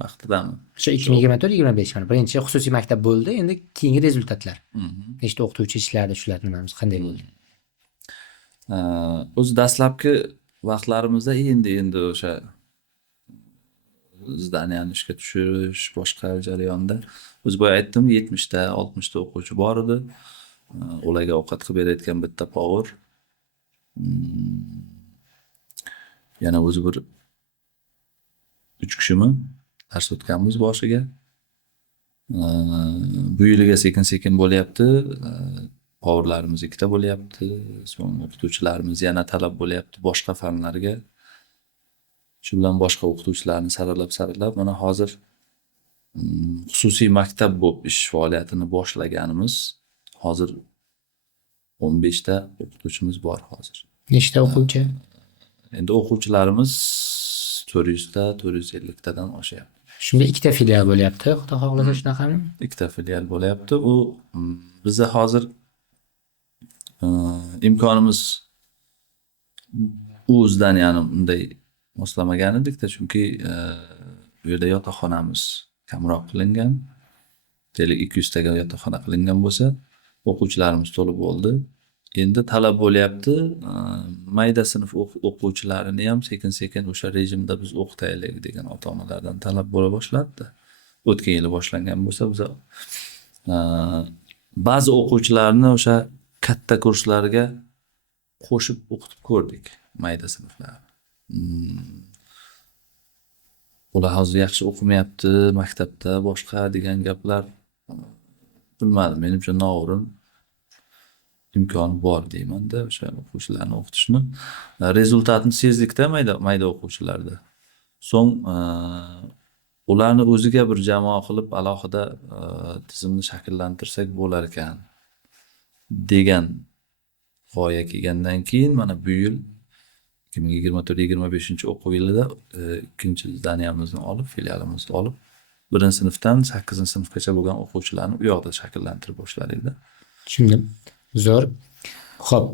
vaqtidami? O'sha 2024-25 mana birinchi xususiy maktab bo'ldi, endi keyingi rezultatlar. Nechta o'qituvchi ishlardi, shularni nimamiz qanday bo'ldi? O'zi dastlabki vaqtlarimizda endi o'sha zdaniyani ishga tushirish, boshqa jarayonda o'zi boya aytdim 70 ta, 60 ta o'quvchi bor edi. Ularga ovqat qilib berayotgan bitta povur. Yana o'zi bir 3 kishimi dars o'tganmiz boshiga. Bu yiliga sekin-sekin bo'lyapti. Povurlarimiz 2 ta bo'lyapti. So'ng o'qituvchilarimiz yana talab bo'lyapti boshqa fanlarga. Shu bilan boshqa o'qituvchilarni saralab mana hozir xususiy maktab bo'lib ish faoliyatini boshlaganimiz. Hozir 15 ta o'qituvchimiz bor hozir. Nechta o'quvchi? Endi o'quvchilarimiz 400 ta, 450 tadan oshyapti. Shunda ikkita filial bo'lyapti, xudo xohlasa shunaqami? Ikkita filial bo'lyapti. U bizda hozir imkonimiz o'zidan ya'ni unday moslamagan edikda, chunki bu yerda yotoqxonamiz kamroq qilingan. Deylik 200 taga yotoqxona qilingan bo'lsa, o'quvchilarimiz to'lib bo'ldi. Endi talab bo'lyapti, mayda sinf o'quvchilarini ham sekin-sekin o'sha rejimda biz o'qitaylik degan ota-onalardan talab bo'la boshladi. O'tgan yili boshlangan bo'lsa, biz ba'zi o'quvchilarni o'sha katta kurslarga qo'shib o'qitib ko'rdik, mayda sinflar. Ular hozir yaxshi o'qimayapti maktabda, boshqa degan gaplar bilmadim, menimcha noo'rin. imkon bor deyman-da o'sha o'quvchilarni o'qitishni. Rezultatni sezdikda mayda o'quvchilarda. So'ng ularni o'ziga bir jamoa qilib alohida tizimni shakllantirsak bo'lar ekan degan g'oya kelgandan keyin mana bu yil 2024-25 o'quv yilida ikkinchi zdaniyamizni olib, filialimizni olib, 1-sinfdan 8-sinfgacha bo'lgan o'quvchilarni u yoqda shakllantirib boshladik-da. Tushundim. Zo'r. Xo'p.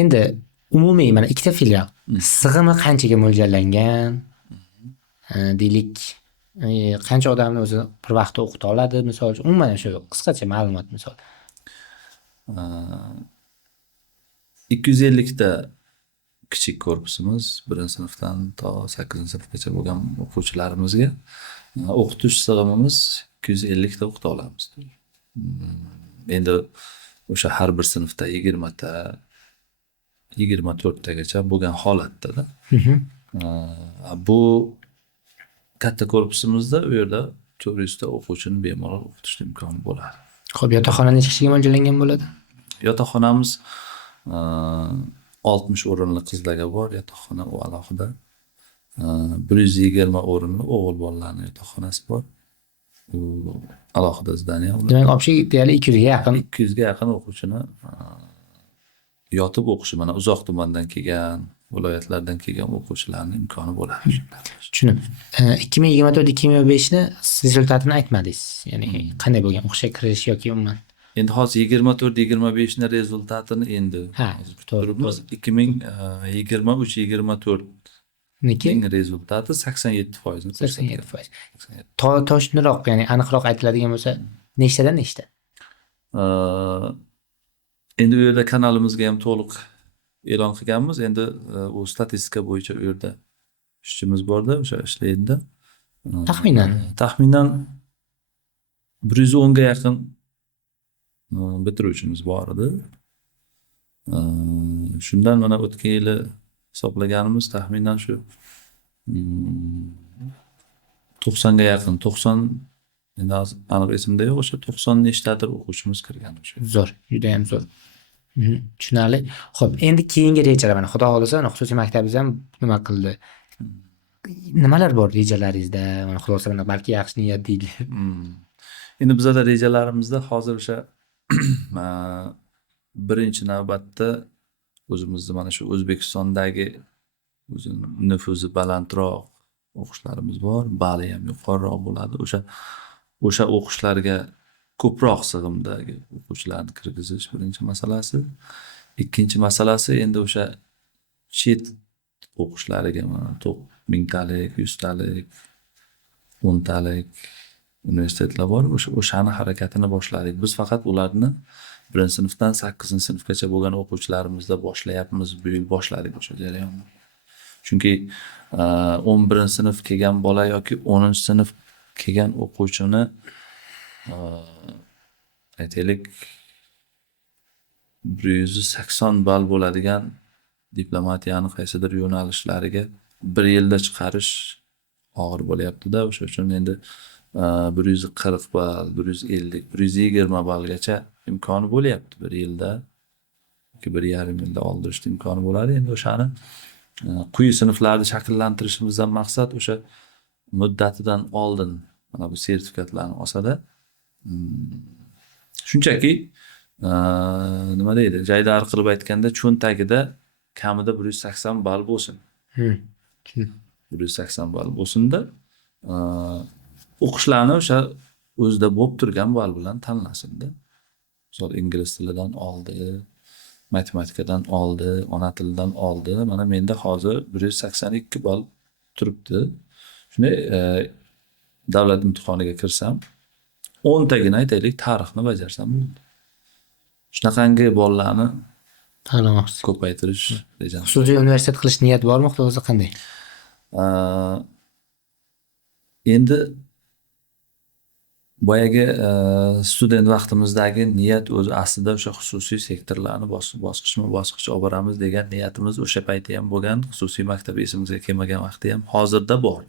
Endi umumiy mana ikkita filial sig'imi qanchaga mo'ljallangan? Deylik, qancha odamni o'zi bir vaqtda o'qita oladi, misol uchun umuman shu qisqacha ma'lumot misol. 250 ta kichik korpusimiz 1-sinfdan to 8-sinfgacha bo'lgan o'quvchilarimizga o'qitish sig'imimiz 250 ta o'qita olamiz. Endi o'sha har bir sinfda 20 ta 24 tagacha bo'lgan holatda-da. Bu katta korpusimizda u yerda 400 ta o'quvchini bemalol o'qitish imkoni bo'ladi. Xo'p, yotoqxona necha kishiga mo'ljallangan bo'ladi? Yotoqxonamiz 60 o'rinli qizlarga bor yotoqxona, u alohida. 120 o'rinli o'g'il bolalarning yotoqxonasi bor. U alohida zdaniya. Demak, общий deyarli 200 ga yaqin. 200 ga yaqin o'quvchini yotib o'qishi, mana uzoq tumandan kelgan, viloyatlardan kelgan o'quvchilarning imkoni bo'ladi. Tushunib. 2024-2025 ni rezultatini aytmadingiz. Ya'ni qanday bo'lgan? O'qishga kirish yoki umuman? Endi hozir 24-25 ni rezultatini endi Ha, to'g'ri. 2023-24 Niki ning rezultati 87% ni ko'rsatgan. 87%. Toshniroq, ya'ni aniqroq aytiladigan bo'lsa, nechtadan nechta? Endi u yerda kanalimizga ham to'liq e'lon qilganmiz. Endi u statistika bo'yicha u yerda ishchimiz borda, o'sha ishlaydi. Taxminan 110 ga yaqin bitiruvchimiz bor edi. Shundan mana o'tgan yili hisoblaganimiz taxminan shu 90 ga yaqin, 90 endi aniq esimda yo'q, o'sha 90 nechtadir o'quvchimiz kirgan o'sha. Zo'r, juda ham zo'r. Tushunarli. Xo'p, endi keyingi rejalar, mana Xudo xolasa, xususiy maktabingiz ham nima qildi? Nimalar bor rejalaringizda? Mana Xudo xolasa, balki yaxshi niyat deydi. Endi bizlarda rejalarimizda hozir o'sha birinchi navbatda o'zimizni mana shu O'zbekistondagi o'zi nufuzi balandroq o'qishlarimiz bor, bali ham yuqoriroq bo'ladi. O'sha o'qishlarga ko'proq sig'imdagi o'quvchilarni kirgizish birinchi masalasi. Ikkinchi masalasi endi o'sha chet o'qishlariga mana 1000talik, 100talik, 10talik universitetlar bor. O'shani harakatini boshladik. Biz faqat ularni 1-sinfdan 8-sinfgacha bo'lgan o'quvchilarimizda boshlayapmiz. Bu yil boshladik o'sha jarayonni. Chunki 11-sinf kelgan bola yoki 10-sinf kelgan o'quvchini aytaylik 180 ball bo'ladigan diplomatiyani qaysidir yo'nalishlariga bir yilda chiqarish og'ir bo'lyapti-da. O'sha uchun endi 140 ball, 150, 120 ballgacha imkoni bo'lyapti bir yilda yoki 1,5 yilda oldirishda imkoni bo'ladi. Endi o'shani quyi sinflarni shakllantirishimizdan maqsad o'sha muddatidan oldin mana bu sertifikatlarni olsa-da shunchaki nima deydi? Jaydar qilib aytganda cho'ntagida kamida 180 ball bo'lsin. 180 ball bo'lsin-da o'qishlarni o'sha o'zida bo'lib turgan ball bilan tanlasin-da. Misol ingliz tilidan oldi, matematikadan oldi, ona tilidan oldi. Mana menda hozir 182 ball turibdi. Shunday davlat imtihoniga kirsam 10 tagini aytaylik tarixni bajarsam bo'ldi. Shunaqangi bollarni tanlamoqchisiz. ko'paytirish rejam. Xususiy universitet qilish niyat bormi, o'zi qanday? Endi boyagi student vaqtimizdagi niyat o'zi aslida o'sha xususiy sektorlarni bosqichma-bosqich olib boramiz degan niyatimiz o'sha payti ham bo'lgan. Xususiy maktab esimizga kelmagan vaqti ham hozirda bor.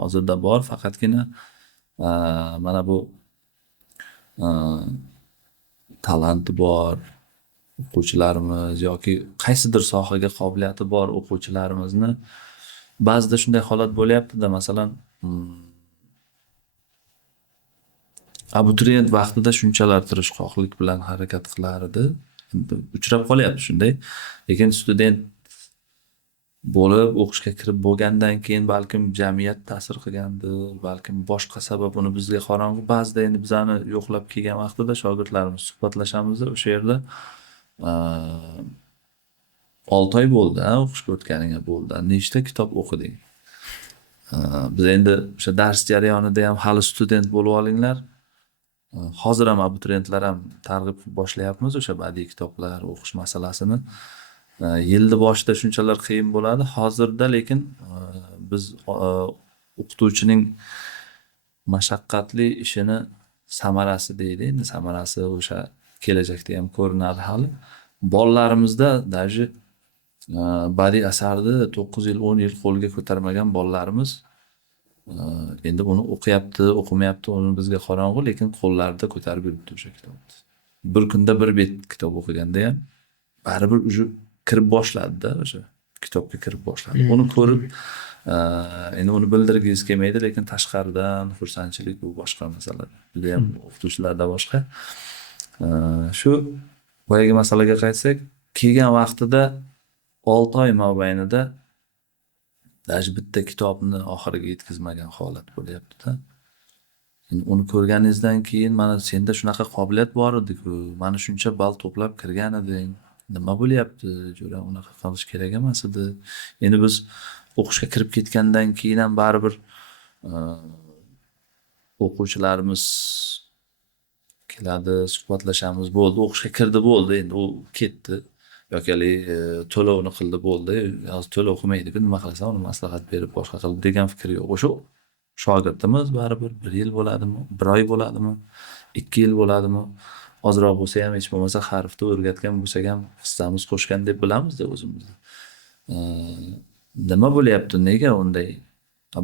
Hozirda bor, faqatgina mana bu talanti bor o'quvchilarimiz yoki qaysidir sohaga qobiliyati bor o'quvchilarimizni ba'zida shunday holat bo'lyapti-da, masalan abituriyent vaqtida shunchalar tirishqoqlik bilan harakat qilar edi. Endi uchrab qolyapti shunday. Lekin student bo'lib o'qishga kirib bo'lgandan keyin balkim jamiyat ta'sir qilgandir, balkim boshqa sabab uni bizga qorong'u. Ba'zida endi bizani yo'qlab kelgan vaqtida shogirdlarimiz suhbatlashamiz, o'sha yerda 6 oy bo'ldi, o'qishga o'tganingga bo'ldi. Nechta kitob o'qiding? Biz endi o'sha dars jarayonida ham hali student bo'lib olinglar. Hozir ham abituriyentlar ham targ'ib boshlayapmiz o'sha badiiy kitoblar o'qish masalasini. Yilni boshida shunchalar qiyin bo'ladi. Hozirda lekin biz o'qituvchining mashaqqatli ishini samarasi deydi. Endi samarasi o'sha kelajakda ham ko'rinadi hali. Bolalarimizda даже badiiy asarni 9 yil, 10 yil qo'lga ko'tarmagan bolalarimiz endi uni o'qiyapti, o'qimayapti, uni bizga qorong'u, lekin qo'llarida ko'tarib yuribdi o'sha kitobni. Bir kunda bir bet kitob o'qiganda ham baribir kirib boshladi-da, o'sha kitobga kirib boshladi. Uni ko'rib Endi uni bildirgingiz kelmaydi, lekin tashqaridan xursandchilik bu boshqa masala. Juda ham o'qituvchilarda boshqa. Shu boyagi masalaga qaytsak, kelgan vaqtida 6 oy mobaynida даже bitta kitobni oxiriga yetkazmagan holat bo'lyapti-da. Endi uni ko'rganingizdan keyin mana senda shunaqa qobiliyat bor edi-ku, mana shuncha ball to'plab kirgan eding. Nima bo'lyapti? Jo'ra unaqa qilish kerak emas edi. Endi biz o'qishga kirib ketgandan keyin ham baribir o'quvchilarimiz keladi, suhbatlashamiz, bo'ldi, o'qishga kirdi, bo'ldi, endi u ketdi. Yoki to'lovni qildi, bo'ldi. Hozir to'lov qilmaydi-ku, nima qilasan, uni maslahat berib boshqa qilib degan fikr yo'q. O'sha shogirdimiz baribir 1 yil bo'ladimi, 1 oy bo'ladimi, 2 yil bo'ladimi, ozroq bo'lsa ham hech bo'lmasa harfni o'rgatgan bo'lsak ham hissamiz qo'shgan deb bilamiz-da o'zimizni. Nima bo'lyapti? Nega unday?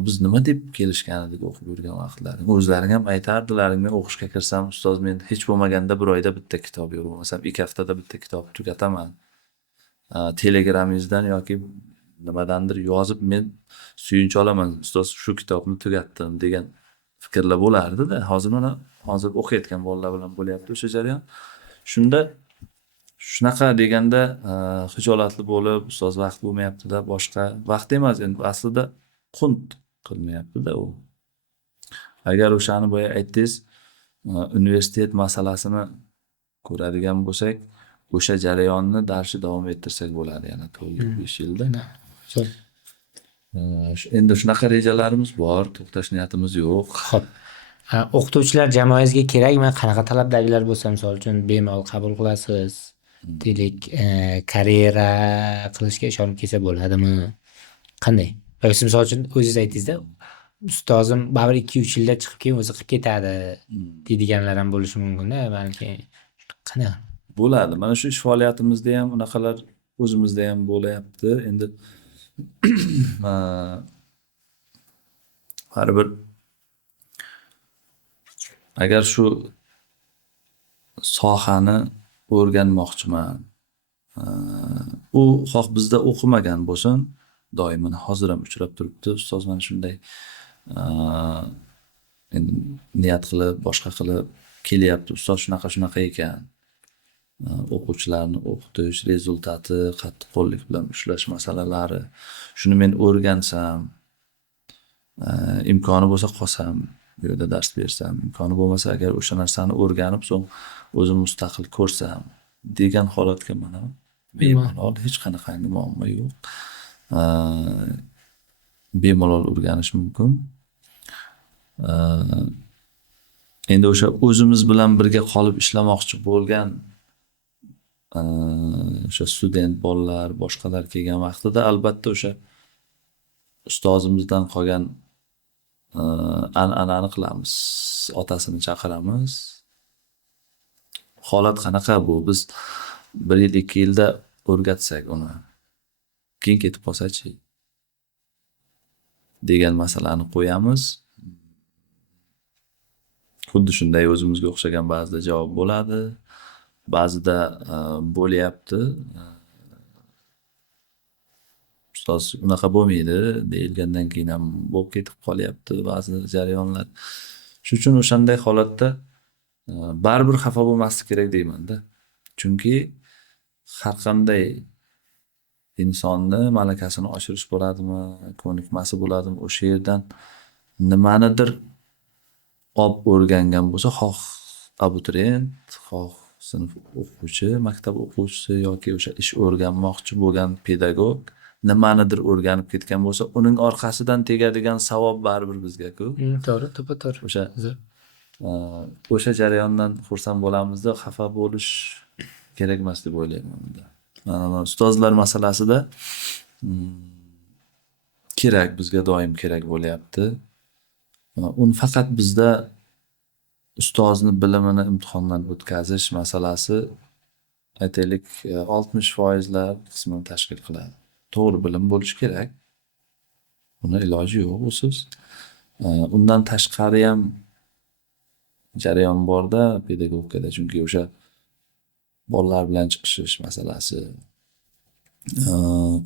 Biz nima deb kelishgan edik o'qib yurgan vaqtlaring? O'zlaring ham aytardilar, men o'qishga kirsam, ustoz, men hech bo'lmaganda 1 oyda bitta kitob, yo'q bo'lmasam 2 haftada bitta kitob tugataman. Telegramingizdan yoki nimadandir yozib men suyunchi olaman, ustoz shu kitobni tugatdim degan fikrlar bo'lardi-da. Hozir o'qiyotgan bolalar bilan bo'lyapti o'sha jarayon. Shunda shunaqa deganda xijolatli bo'lib, ustoz vaqt bo'lmayapti-da, boshqa vaqt emas, endi aslida qunt qilmayapti-da u. Agar o'shani boya aytdingiz, universitet masalasini ko'radigan bo'lsak, o'sha jarayonni darsni davom ettirsak bo'ladi yana 4-5 yilda. Endi shunaqa rejalarimiz bor, to'xtash niyatimiz yo'q. Xo'p. O'qituvchilar jamoangizga kerakmi? Qanaqa talabdagilar bo'lsa, misol uchun bemalol qabul qilasiz? Deylik, karyera qilishga ishonib kelsa bo'ladimi? Qanday? Yoki misol uchun o'zingiz aytdingizda, ustozim baribir 2-3 yilda chiqib keyin o'zi qilib ketadi deydiganlar ham bo'lishi mumkin-da, balki. Qanaqa? Bo'ladi. Mana shu ish faoliyatimizda ham unaqalar o'zimizda ham bo'layapti. Endi baribir agar shu sohani o'rganmoqchiman, u xoh bizda o'qimagan bo'lsin, doim hozir ham uchrab turibdi, ustoz mana shunday endi niyat qilib, boshqa qilib kelyapti, ustoz shunaqa ekan. O'quvchilarni o'qitish rezultati, qattiqqo'llik bilan ushlash masalalari, shuni men o'rgansam, imkoni bo'lsa qolsam, bu yerda dars bersam, imkoni bo'lmasa agar o'sha narsani o'rganib, so'ng o'zim mustaqil ko'rsam degan holatga mana bemalol hech qanaqangi muammo yo'q. Bemalol o'rganish mumkin. Endi o'sha o'zimiz bilan birga qolib ishlamoqchi bo'lgan o'sha student bolalar, boshqalar kelgan vaqtida albatta o'sha ustozimizdan qolgan an'anani qilamiz. Otasini chaqiramiz. Holat qanaqa bu? Biz 1 yil, 2 yilda o'rgatsak uni, keyin ketib qolsa-chi degan masalani qo'yamiz. Xuddi shunday o'zimizga o'xshagan ba'zida javob bo'ladi. Ba'zida bo'lyapti. Ustoz unaqa bo'lmaydi deyilgandan keyin ham bo'lib ketib qolyapti ba'zi jarayonlar. Shuning uchun o'shanday holatda baribir xafa bo'lmaslik kerak deyman-da. Chunki har qanday insonni malakasini oshirish bo'ladimi, ko'nikmasi bo'ladimi, o'sha yerdan nimanidir olib o'rgangan bo'lsa, xoh abituriyent, xoh sinf o'quvchi, maktab o'quvchisi yoki o'sha ish o'rganmoqchi bo'lgan pedagog nimanidir o'rganib ketgan bo'lsa, uning orqasidan tegadigan savob baribir bizga-ku. To'g'ri, to'g'ri. O'sha jarayondan xursand bo'lamiz-da, xafa bo'lish kerak emas deb o'ylayman. Ustozlar masalasida kerak, bizga doim kerak bo'lyapti. Uni faqat bizda ustozni bilimini imtihondan o'tkazish masalasi aytaylik 60% qismini tashkil qiladi. To'g'ri bilim bo'lishi kerak. Buni iloji yo'q usiz. Undan tashqari ham jarayon borda pedagogikada, chunki o'sha bolalar bilan chiqishish masalasi,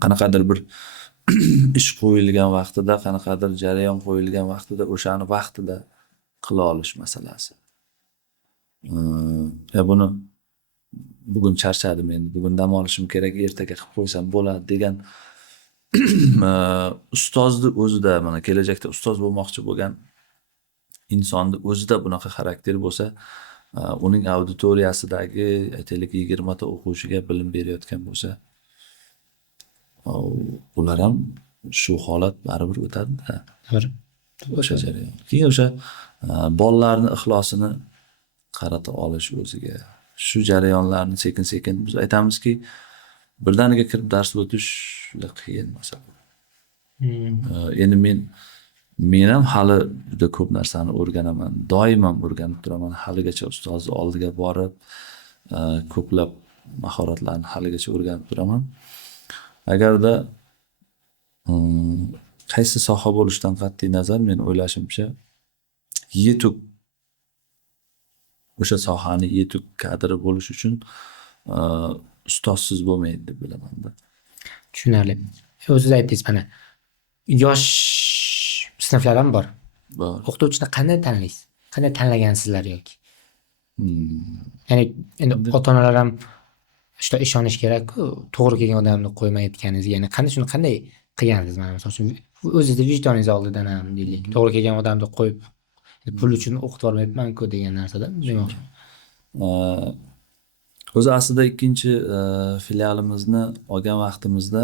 qanaqadir bir ish qo'yilgan vaqtida, qanaqadir jarayon qo'yilgan vaqtida o'shani vaqtida qila olish masalasi. Buni bugun charchadim endi, bugun dam olishim kerak, ertaga qilib qo'ysam bo'ladi degan ustozni o'zida, mana kelajakda ustoz bo'lmoqchi bo'lgan insonni o'zida bunaqa xarakter bo'lsa, uning auditoriyasidagi aytaylik 20 ta o'quvchiga bilim berayotgan bo'lsa, ular ham shu holat baribir o'tadi-da. O'sha jarayon. Keyin o'sha bolalarni ixlosini qarata olish o'ziga. Shu jarayonlarni sekin-sekin biz aytamizki, birdaniga kirib dars o'tish juda qiyin masala. Endi men ham hali juda ko'p narsani o'rganaman. Doim ham o'rganib turaman. Haligacha ustozni oldiga borib, ko'plab mahoratlarni haligacha o'rganib turaman. Agarda qaysi soha bo'lishidan qat'iy nazar men o'ylashimcha yetuk o'sha sohani yetuk kadri bo'lish uchun ustozsiz bo'lmaydi deb bilaman-da. Tushunarli. O'zingiz aytdingiz mana yosh sinflar ham bor. Bor. O'qituvchini qanday tanlaysiz? Qanday tanlagansizlar yoki? Ya'ni endi ota-onalar ham shuda ishonish kerak-ku, to'g'ri kelgan odamni qo'ymayotganingiz. Ya'ni shuni qanday qilgansiz? Mana masalan uchun o'zingizni vijdoningiz oldidan ham deylik, to'g'ri kelgan odamni qo'yib pul uchun o'qitib olmayapman-ku degan narsadan demoqchi. O'zi aslida ikkinchi filialimizni olgan vaqtimizda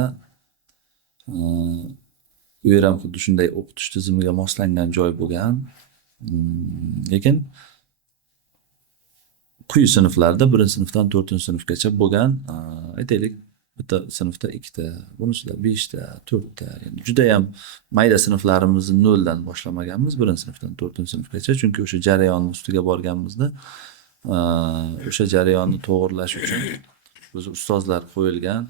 u yer ham xuddi shunday o'qitish tizimiga moslangan joy bo'lgan. Lekin quyi sinflarda 1-sinfdan 4-sinfgacha bo'lgan, aytaylik bitta sinfda 2 ta, bunisida 5 ta, 4 ta, ya'ni juda ham mayda sinflarimizni 0 dan boshlamaganmiz, 1-sinfdan 4-sinfgacha, chunki o'sha jarayonning ustiga borganimizda o'sha jarayonni to'g'rilash uchun o'zi ustozlar qo'yilgan.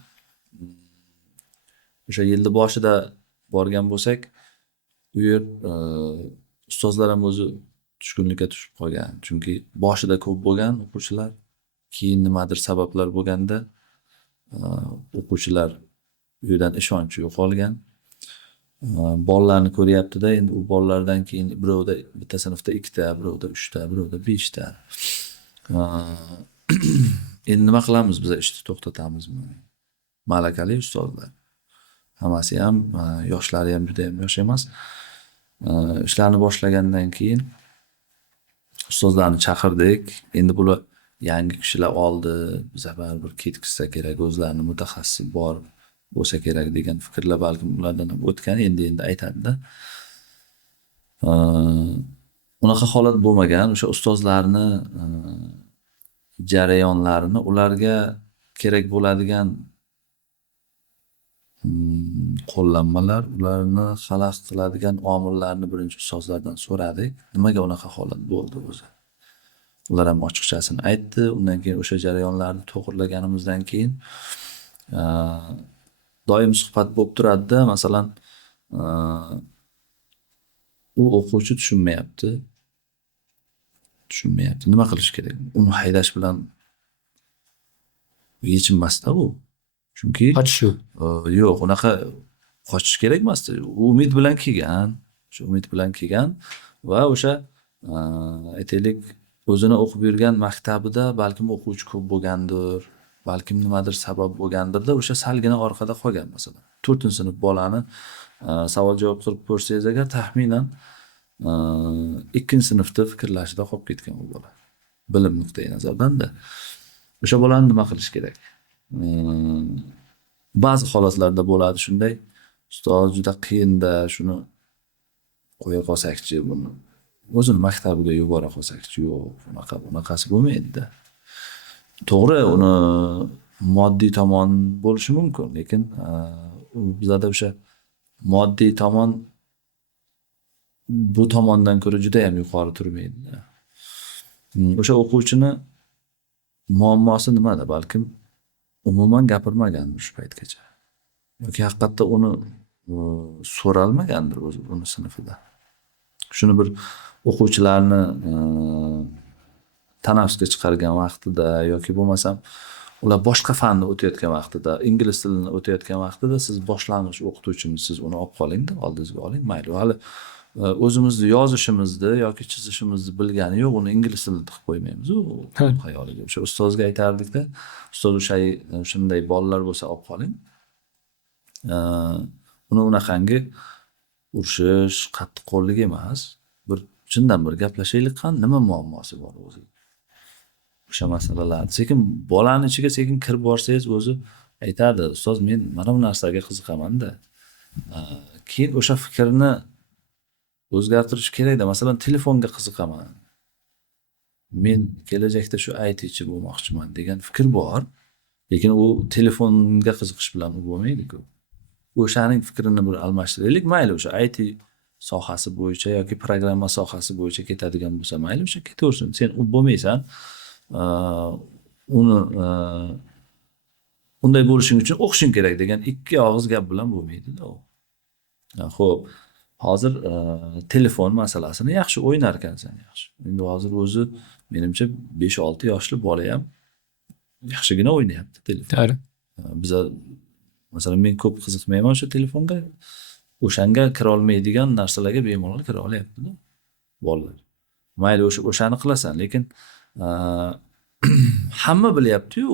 O'sha yilning boshida borgan bo'lsak, u yer ustozlar ham o'zi tushkunlikka tushib qolgan. Chunki boshida ko'p bo'lgan o'quvchilar, keyin nimadir sabablar bo'lganda o'quvchilar u yerdan ishonchi yo'qolgan. Bolalarni ko'ryapti-da, endi u bolalardan keyin birovda bitta sinfda 2 ta, birovda 3 ta, birovda 5 ta. Endi nima qilamiz biz, ishni to'xtatamizmi? Malakali ustozlar. Hammasi ham yoshlari ham juda ham yosh emas. Ishlarni boshlagandan keyin ustozlarni chaqirdik. Endi bular yangi kishilar oldi, biza baribir ketkizsa kerak, o'zlarini mutaxassis bor bo'lsa kerak degan fikrlar balkim ulardan ham o'tgan, endi aytadi-da. Unaqa holat bo'lmagan. O'sha ustozlarni jarayonlarini, ularga kerak bo'ladigan qo'llanmalar, ularni xalaqit qiladigan omillarni birinchi ustozlardan so'radik. Nimaga unaqa holat bo'ldi o'zi? Ular ham ochiqchasini aytdi. Undan keyin o'sha jarayonlarni to'g'rilaganimizdan keyin doim suhbat bo'lib turadi-da. Masalan, u o'quvchi tushunmayapti. Nima qilish kerak? Uni haydash bilan yechilmasda bu. Chunki Qochish yo'q, unaqa qochish kerak emas. Umid bilan kelgan, o'sha umid bilan kelgan va o'sha aytaylik o'zini o'qib yurgan maktabida balkim o'quvchi ko'p bo'lgandir, balkim nimadir sabab bo'lgandir-da, o'sha salgina orqada qolgan masalan. 4-sinf bolani savol-javob qilib ko'rsangiz agar taxminan 2-sinfda fikrlashida qolib ketgan u bola. Bilim nuqtai nazaridan-da. O'sha bolani nima qilish kerak? Ba'zi holatlarda bo'ladi shunday, ustoz juda qiyin-da, shuni qo'ya qolsakchi, buni o'zini maktabiga yubora qolsakchi, yo'q, bunaqasi bo'lmaydi-da. To'g'ri, uni moddiy tomon bo'lishi mumkin, lekin bizda o'sha moddiy tomon bu tomondan ko'ra juda ham yuqori turmaydi. O'sha o'quvchini muammosi nimada? Balkim umuman gapirmagandir shu paytgacha. Yoki haqiqatda uni so'ralmagandir o'zi uni sinfida. Shuni bir o'quvchilarni tanaffusga chiqargan vaqtida yoki bo'lmasam ular boshqa fanni o'tayotgan vaqtida, ingliz tilini o'tayotgan vaqtida siz boshlang'ich o'qituvchimisiz, uni olib qoling-da, oldingizga oling, mayli. Hali o'zimizni yozishimizni yoki chizishimizni bilgani yo'q, uni ingliz tilida qilib qo'ymaymiz u xayoliga. O'sha ustozga aytardik-da, ustoz shunday bolalar bo'lsa olib qoling. Uni unaqangi urishish, qattiqqo'llik emas, bir chindan bir gaplashaylik, nima muammosi bor o'zi. O'sha masalalarni sekin bolani ichiga sekin kirib borsangiz o'zi aytadi, ustoz men mana bu narsaga qiziqaman-da. Keyin o'sha fikrni o'zgartirish kerak-da. Masalan, telefonga qiziqaman. Men kelajakda shu ITchi bo'lmoqchiman degan fikr bor, lekin u telefonga qiziqish bilan bo'lmaydi-ku. O'shaning fikrini bir almashtiraylik, mayli o'sha IT sohasi bo'yicha yoki programma sohasi bo'yicha ketadigan bo'lsa, mayli o'sha ketaversin. Sen u bo'lmaysan. Uni unday bo'lishing uchun o'qishing kerak degan ikki og'iz gap bilan bo'lmaydi-da u. Xo'p, hozir telefon masalasini yaxshi o'ynar ekansan, yaxshi. Endi hozir o'zi menimcha 5-6 yoshli bola ham yaxshigina o'ynayapti telefon. To'g'ri. Biza masalan men ko'p qiziqmayman o'sha telefonga. O'shanga kira olmaydigan narsalarga bemalol kira olyapti-da bolalar. Mayli o'shani qilasan, lekin hamma bilyapti-yu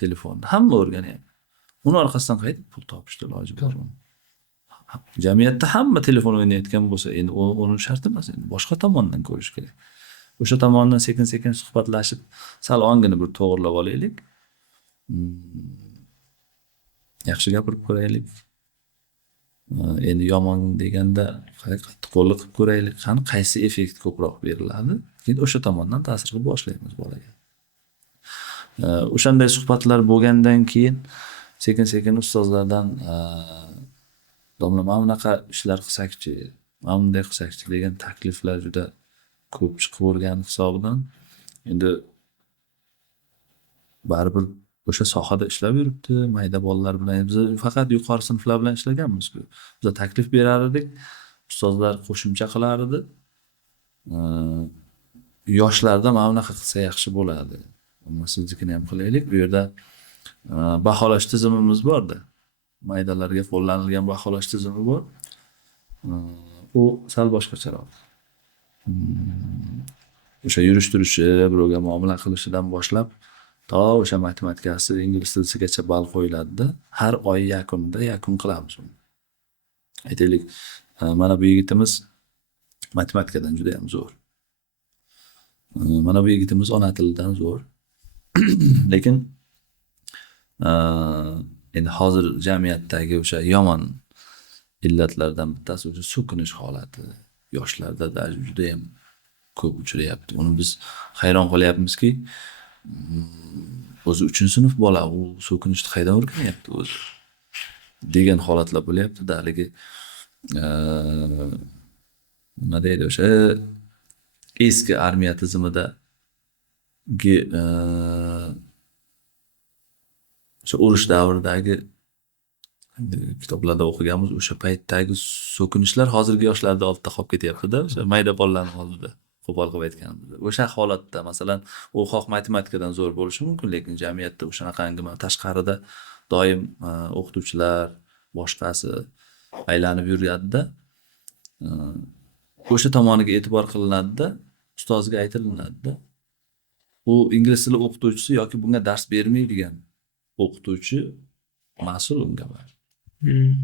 telefonni, hamma o'rganyapti. Uni orqasidan qaytib pul topishni iloji bor. Jamiyatda hamma telefon o'ynayotgan bo'lsa, endi uni shart emas, endi boshqa tomondan ko'rish kerak. O'sha tomondan sekin-sekin suhbatlashib, sal ongini bir to'g'rilab olaylik. Yaxshi gapirib ko'raylik. Endi yomon deganda qattiqqo'llik qilib ko'raylik. Qani qaysi effekt ko'proq beriladi? Keyin o'sha tomondan ta'sir qilib boshlaymiz bolaga. O'shanday suhbatlar bo'lgandan keyin sekin-sekin ustozlardan domla mana bunaqa ishlar qilsakchi, mana bunday qilsakchi degan takliflar juda ko'p chiqavergan hisobidan endi baribir o'sha sohada ishlab yuribdi, mayda bolalar bilan. Biz faqat yuqori sinflar bilan ishlaganmiz-ku. Biz taklif berar edik, ustozlar qo'shimcha qilar edi. Yoshlarda mana bunaqa qilsa yaxshi bo'ladi. Ammo siznikini ham qilaylik. Bu yerda baholash tizimimiz bor-da. Maydalarga qo'llanilgan baholash tizimi bor. U sal boshqacharoq. O'sha yurish-turishi, birovga muomala qilishidan boshlab to o'sha matematikasi, ingliz tiligacha ball qo'yiladi-da. Har oy yakunida yakun qilamiz uni. Aytaylik, mana bu yigitimiz matematikadan juda ham zo'r. Mana bu yigitimiz ona tilidan zo'r. Lekin endi hozir jamiyatdagi o'sha yomon illatlardan bittasi o'sha so'kinish holati yoshlarda juda ham ko'p uchrayapti. Uni biz hayron qolyapmizki, o'zi 3-sinf bola u so'kinishni qaydan o'rganyapti o'zi degan holatlar bo'lyapti-da. Haligi nima deydi, o'sha eski armiya tizimidagi o'sha urush davridagi kitoblarda o'qiganmiz, o'sha paytdagi so'kinishlar hozirgi yoshlarda oldida qolib ketyapti-da, o'sha mayda bolalarning oldida. Qo'pol qilib aytganimizda. O'sha holatda masalan, u xoh matematikadan zo'r bo'lishi mumkin, lekin jamiyatda o'shanaqangi tashqarida doim o'qituvchilar, boshqasi aylanib yuradi-da. O'sha tomoniga e'tibor qilinadi-da, ustozga aytilinadi-da. U ingliz tili o'qituvchisi yoki bunga dars bermaydigan o'qituvchi mas'ul unga.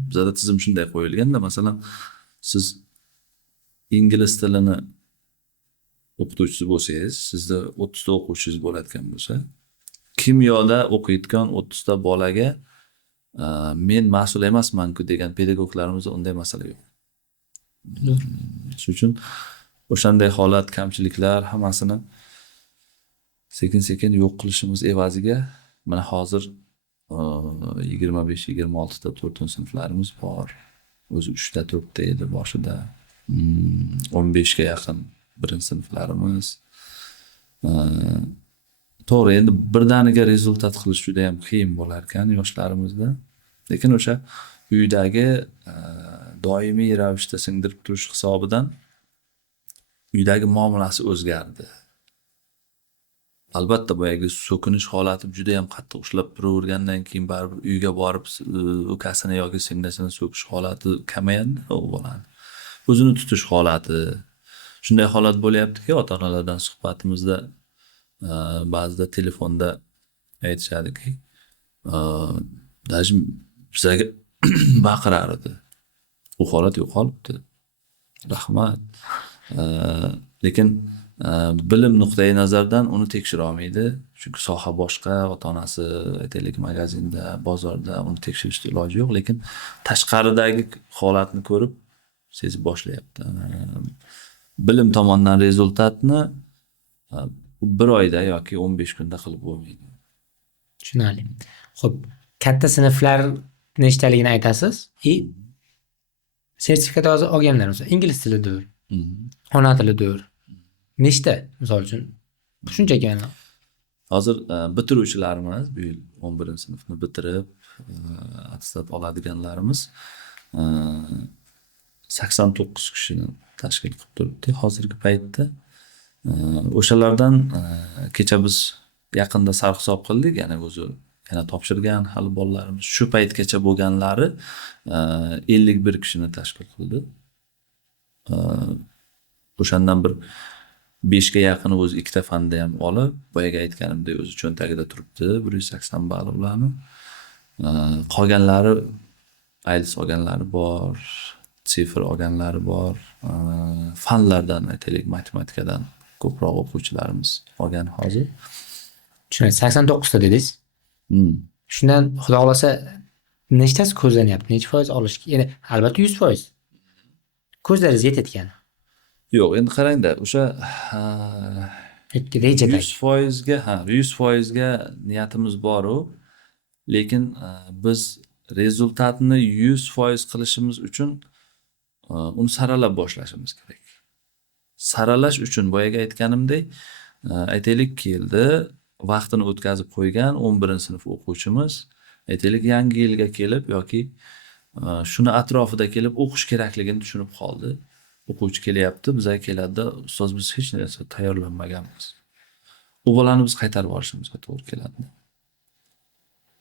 Bizda tizim shunday qo'yilganda, masalan, siz ingliz tilini o'qituvchisi bo'lsangiz, sizda 30 ta o'quvchingiz bo'ladigan bo'lsa, kimyoda o'qiyotgan 30 ta bolaga men mas'ul emasman-ku degan pedagoglarimizda unday masala yo'q. Shuning uchun o'shanday holat, kamchiliklar hammasini sekin-sekin yo'q qilishimiz evaziga mana hozir 25-26 ta 4-sinflarimiz bor. O'zi 3 ta 4 ta edi boshida. 15 ga yaqin 1-sinflarimiz. To'g'ri, endi birdaniga rezultat qilish juda ham qiyin bo'lar ekan yoshlarimizda. Lekin o'sha uydagi doimiy ravishda singdirib turish hisobidan uydagi muomalasi o'zgardi. albatta boyagi so'kinish holati juda ham qattiq ushlab turavergandan keyin baribir uyga borib ukasini yoki singlisini so'kish holati kamayadi u bolani. O'zini tutish holati. Shunday holat bo'lyaptiki, ota-onalardan suhbatimizda ba'zida telefonda aytishadiki, даже bizga baqirar edi. U holat yo'qolibdi. Rahmat. Lekin bilim nuqtai nazaridan uni tekshira olmaydi. Chunki soha boshqa, ota-onasi aytaylik magazinda, bozorda uni tekshirishga iloji yo'q, lekin tashqaridagi holatni ko'rib sezib boshlayapti. Bilim tomonidan rezultatni bir oyda yoki 15 kunda qilib bo'lmaydi. Tushunarli. Xo'p, katta sinflar nechtaligini aytasiz? Sertifikat olganlar mesela ingliz tilidir, ona tilidir. Nechta, misol uchun? Shunchaki mana. Hozir bitiruvchilarimiz, bu yil 11-sinfni bitirib, attestat oladiganlarimiz 89 kishini tashkil qilib turibdi hozirgi paytda. O'shalardan kecha biz yaqinda sarhisob qildik, ya'ni o'zi yana topshirgan hali bolalarimiz shu paytgacha bo'lganlari 51 kishini tashkil qildi. O'shandan bir 5 ga yaqini o'zi ikkita fanda ham olib, boyaga aytganimdek o'zi cho'ntagida turibdi, 180 ball ularni. Qolganlari IELTS olganlari bor, sifr olganlari bor, fanlardan aytaylik matematikadan ko'proq o'quvchilarimiz olgan hozir. Tushunarli. 89 ta dedingiz. Shundan xudo xolasa nechtasi ko'zlanyapti? Necha foiz olish? Ya'ni albatta 100%. Ko'zlaringiz yetayotgan. Yo'q, endi qarangda, o'sha rejada 100% ga, 100% ga niyatimiz bor-u, lekin biz rezultatni 100% qilishimiz uchun uni saralab boshlashimiz kerak. Saralash uchun boyaga aytganimdek, aytaylik keldi, vaqtini o'tkazib qo'ygan 11-sinf o'quvchimiz, aytaylik yangi yilga kelib yoki shuni atrofida kelib o'qish kerakligini tushunib qoldi. O'quvchi kelyapti, bizga keladi, ustoz biz hech narsa tayyorlanmaganmiz. U bolani biz qaytarib yuborishimizga to'g'ri keladi.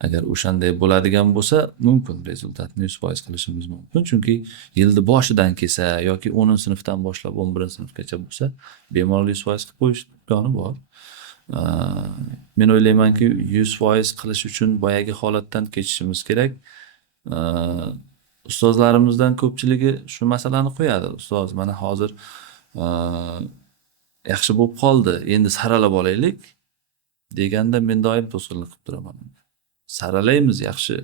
Agar o'shanday bo'ladigan bo'lsa, mumkin rezultatni 100% qilishimiz mumkin. Chunki yilni boshidan kelsa yoki 10-sinfdan boshlab 11-sinfgacha bo'lsa, bemalol 100% qilib qo'yish imkoni bor. Men o'ylaymanki, 100% qilish uchun boyagi holatdan kechishimiz kerak. Ustozlarimizdan ko'pchiligi shu masalani qo'yadi. Ustoz, mana hozir yaxshi bo'lib qoldi, endi saralab olaylik deganda men doim to'sqinlik qilib turaman. Saralaymiz yaxshi.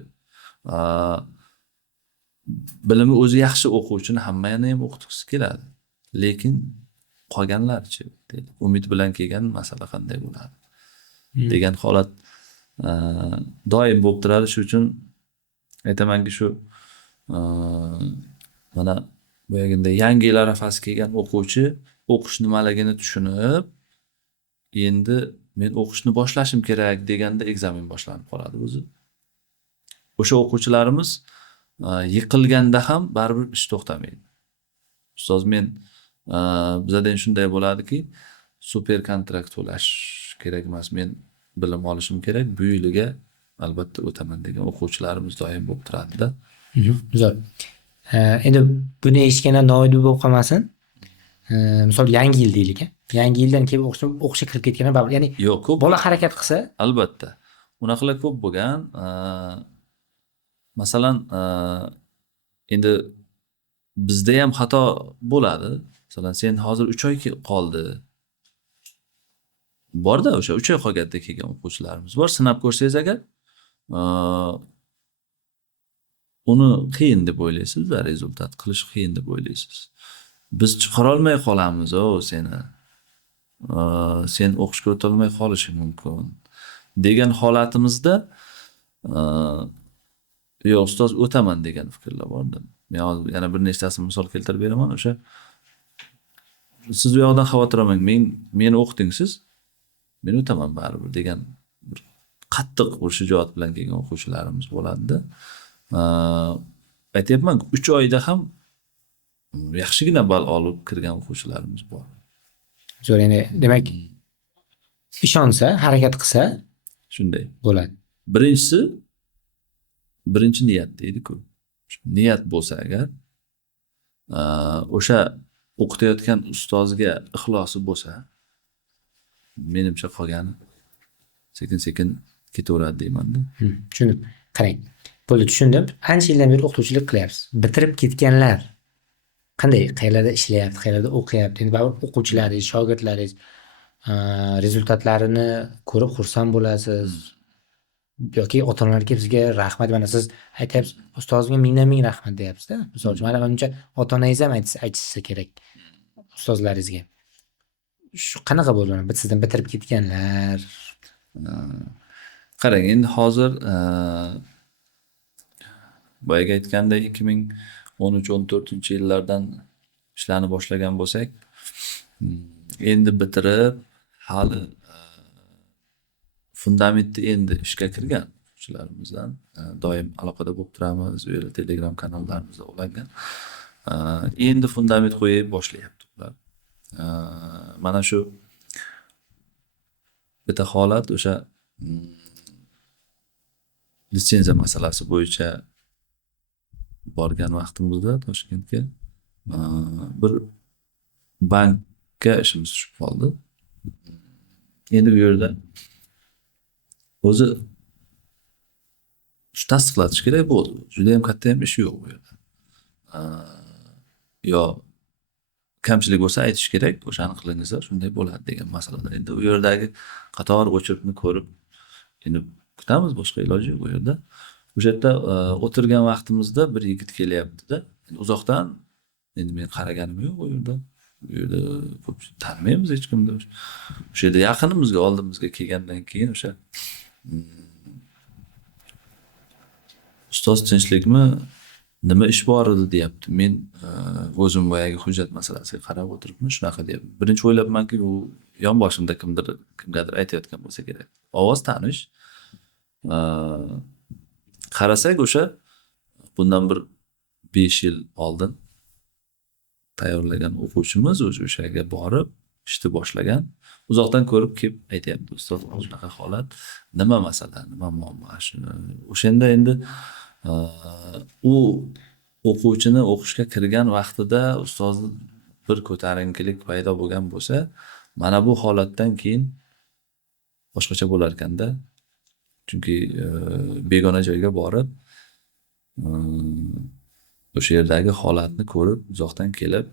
Bilimi o'zi yaxshi o'quvchini hammani ham o'qitgisi keladi. Lekin qolganlarchi deydi. Umid bilan kelgan masala qanday bo'ladi? Degan holat doim bo'lib turadi. Shuning uchun aytamanki shu mana boyagida yangi yil arafasi kelgan o'quvchi o'qish nimaligini tushunib, endi men o'qishni boshlashim kerak deganda ekzamen boshlanib qoladi o'zi. O'sha o'quvchilarimiz yiqilganda ham baribir ish to'xtamaydi. Ustoz, men bizda shunday bo'ladiki, super kontrakt to'lash kerak emas, men bilim olishim kerak, bu yiliga albatta o'taman degan o'quvchilarimiz doim bo'lib turadi-da. Zo'r. Endi buni eshitganlar noyob bo'lib qolmasin. Misol yangi yil deylik. Yangi yildan keyin o'qishga kirib ketganlar baribir. Ya'ni yo'q, ko'p bola harakat qilsa, albatta. Unaqalar ko'p bo'lgan. Masalan, endi bizda ham xato bo'ladi. Masalan, sen hozir 3 oy qoldi. Borda o'sha 3 oy qolganda kelgan o'quvchilarimiz bor. Sinab ko'rsangiz agar, uni qiyin deb o'ylaysiz va rezultat qilish qiyin deb o'ylaysiz. Biz chiqara olmay qolamiz, seni. Sen o'qishga o'ta olmay qolishing mumkin degan holatimizda yo'q, ustoz o'taman degan fikrlar bordi. Men hozir yana bir nechtasini misol keltirib beraman. O'sha siz u yoqdan xavotir olmang, meni o'qiting siz, men o'taman baribir degan bir qattiq bir shijoat bilan kelgan o'quvchilarimiz bo'ladi-da. Aytayapman, 3 oyda ham yaxshigina ball olib kirgan o'quvchilarimiz bor. Zo'r, endi demak ishonsa, harakat qilsa Shunday. bo'ladi. Birinchi niyat deydi-ku. Niyat bo'lsa agar, o'sha o'qitayotgan ustozga ixlosi bo'lsa, menimcha qolgani sekin-sekin ketaveradi deyman-da. Tushundim. Qarang. Bo'ldi, tushundim. Ancha yildan beri o'qituvchilik qilyapsiz. Bitirib ketganlar qanday, qayerlarda ishlayapti, qayerlarda o'qiyapti? Endi baribir o'quvchilaringiz, shogirdlaringiz rezultatlarini ko'rib xursand bo'lasiz. Yoki ota-onalar kelib sizga rahmat, mana siz aytyapsiz, ustozimga mingdan-ming rahmat deyapsiz-da. Misol uchun, mana menimcha ota-onangiz ham aytishsa kerak ustozlaringizga. Shu qanaqa bo'ldi? Sizdan bitirib ketganlar. Qarang, endi hozir boyaga aytgandek 2013-14-yillardan ishlarni boshlagan bo'lsak, endi bitirib hali fundamentni endi ishga kirgan o'quvchilarimizdan doim aloqada bo'lib turamiz, u yerda Telegram kanallarimizda ulangan. Endi fundament qo'yib boshlayapti ular. Mana shu bitta holat o'sha litsenziya masalasi bo'yicha borgan vaqtimizda Toshkentga bir bankka ishimiz tushib qoldi. Endi bu yerda o'zi tasdiqlatish kerak bo'ldi. Juda ham katta ham ish yo'q bu yerda. Yo kamchilik bo'lsa aytish kerak, o'shani qilingizsa shunday bo'ladi degan masalada. Endi u yerdagi qator o'chiribni ko'rib, endi kutamiz, boshqa iloji yo'q bu yerda. O'sha yerda o'tirgan vaqtimizda bir yigit kelyapti-da. Uzoqdan, endi men qaraganim yo'q u yerda. Bu yerda ko'p tanimaymiz hech kimni. O'sha yerda yaqinimizga, oldimizga kelgandan keyin o'sha ustoz tinchlikmi, nima ish bor edi deyapti. Men o'zim boyagi hujjat masalasiga qarab o'tiribman, shunaqa deyapti. Birinchi o'ylabmanki, u yonboshimda kimgadir aytayotgan bo'lsa kerak. Ovoz tanish. Qarasak o'sha bundan bir 5 yil oldin tayyorlagan o'quvchimiz o'shaga borib ishni boshlagan. Uzoqdan ko'rib kelib aytayapti, ustoz, shunaqa holat, nima masala, nima muammo shuni. O'shanda endi u o'quvchini o'qishga kirgan vaqtida ustozni bir ko'tarinkilik paydo bo'lgan bo'lsa, mana bu holatdan keyin boshqacha bo'lar ekanda. Chunki begona joyga borib o'sha yerdagi holatni ko'rib, uzoqdan kelib,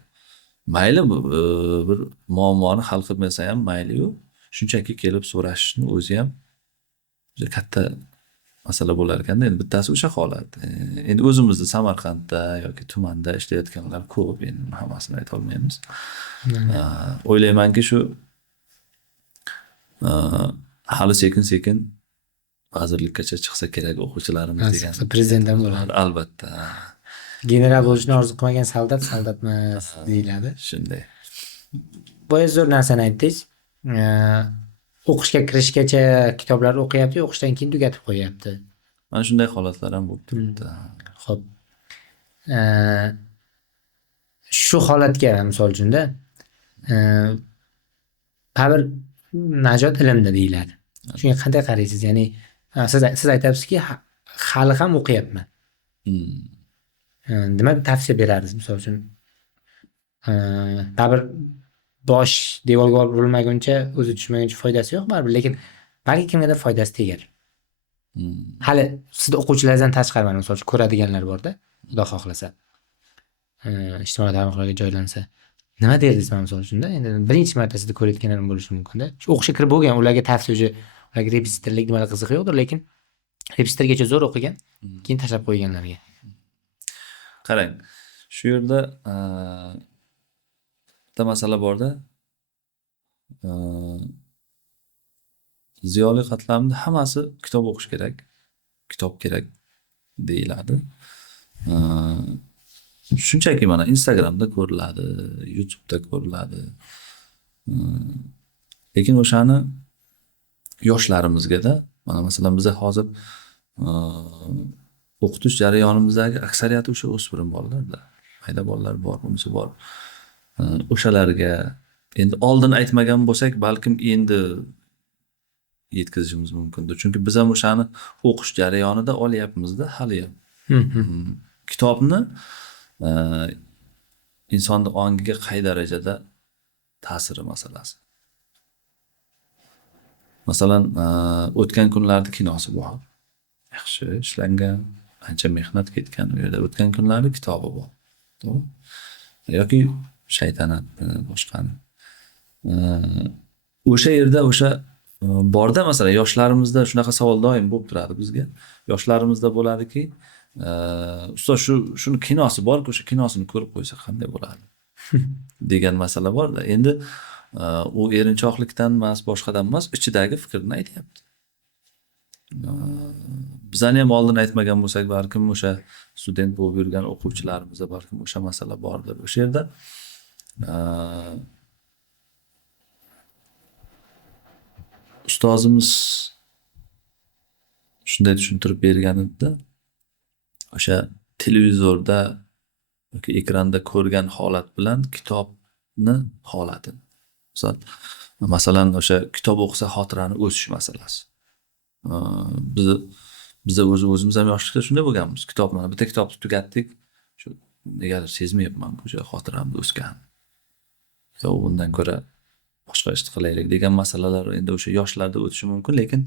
mayli bir muammoni hal qilmasa ham mayli-yu, shunchaki kelib so'rashni o'zi ham juda katta masala bo'lar ekanda. Endi bittasi o'sha holat. Endi o'zimizda Samarqandda yoki tumanda ishlayotganlar ko'p, endi hammasini ayta olmaymiz. O'ylaymanki shu hali sekin-sekin vazirlikkacha chiqsa kerak o'quvchilarimiz degan. Prezidentdan bo'ladi. Albatta. General bo'lishni orzu qilmagan soldatmas deyiladi. Shunday. Boya zo'r narsani aytdingiz. O'qishga kirishgacha kitoblar o'qiyapti, o'qishdan keyin tugatib qo'yapti. Mana shunday holatlar ham bo'lib turibdi. Xo'p. Shu holatga misol uchunda bir najot ilmda deyiladi. Shunga qanday qaraysiz? Ya'ni siz aytayapsizki, hali ham o'qiyapman. Nima tavsiya berardingiz? Misol uchun bir bosh devorga urilmaguncha, o'zi tushmaguncha foydasi yo'q baribir, lekin balki kimgadir foydasi tegar. Hali siz o'quvchilaringizdan tashqari, misol uchun ko'radiganlar bor-da, Xudo xohlasa. Ijtimoiy tarmoqlarga joylansa. Nima derdingiz misol uchunda? Endi birinchi marta sizni ko'rayotganlar bo'lishi mumkin-da. Shu o'qishga kirib bo'lgan, ularga tavsiya, ularga repetitorlik nimalar qiziqi yo'qdir, lekin repetitorgacha zo'r o'qigan, keyin tashlab qo'yganlarga. Qarang, shu yerda bitta masala borda. Ziyoli qatlamda hammasi kitob o'qish kerak. Kitob kerak deyiladi. Shunchaki mana Instagramda ko'riladi, YouTube'da ko'riladi. Lekin o'shani yoshlarimizga-da, mana masalan biz hozir o'qitish jarayonimizdagi aksariyati o'sha o'smir bolalarda, mayda bolalar bor, bunisi bor. O'shalarga endi oldin aytmagan bo'lsak, balkim endi yetkazishimiz mumkindir. Chunki biz ham o'shani o'qish jarayonida olyapmizda hali ham. Kitobni e, insonni ongiga qay darajada ta'siri masalasi. Masalan, o'tgan kunlarda kinosi bor. Yaxshi ishlangan, ancha mehnat ketgan u yerda. O'tgan kunlarda kitobi bor. To'g'ri? Yoki shaytanatni, boshqani. O'sha yerda o'sha borda masalan yoshlarimizda shunaqa savol doim bo'lib turadi bizga. Yoshlarimizda bo'ladiki, ustoz shuni kinosi bor-ku, o'sha kinosini ko'rib qo'ysa qanday bo'ladi? degan masala bor-da. Endi u erinchoqlikdan emas, boshqadan emas, ichidagi fikrni aytyapti. Bizani ham oldin aytmagan bo'lsak, balkim o'sha student bo'lib yurgan o'quvchilarimizda balkim o'sha masala bordir. O'sha yerda ustozimiz shunday tushuntirib bergan edi. O'sha televizorda yoki ekranda ko'rgan holat bilan kitobni holati. Masalan, o'sha kitob o'qisa xotirani o'sish masalasi. Biz o'zimiz ham yoshlikda shunday bo'lganmiz. Bitta kitobni tugatdik. Shu negadir sezmayapman o'sha xotiramda o'sgan. Yo undan ko'ra boshqa ish qilaylik degan masalalar endi o'sha yoshlarda o'tishi mumkin, lekin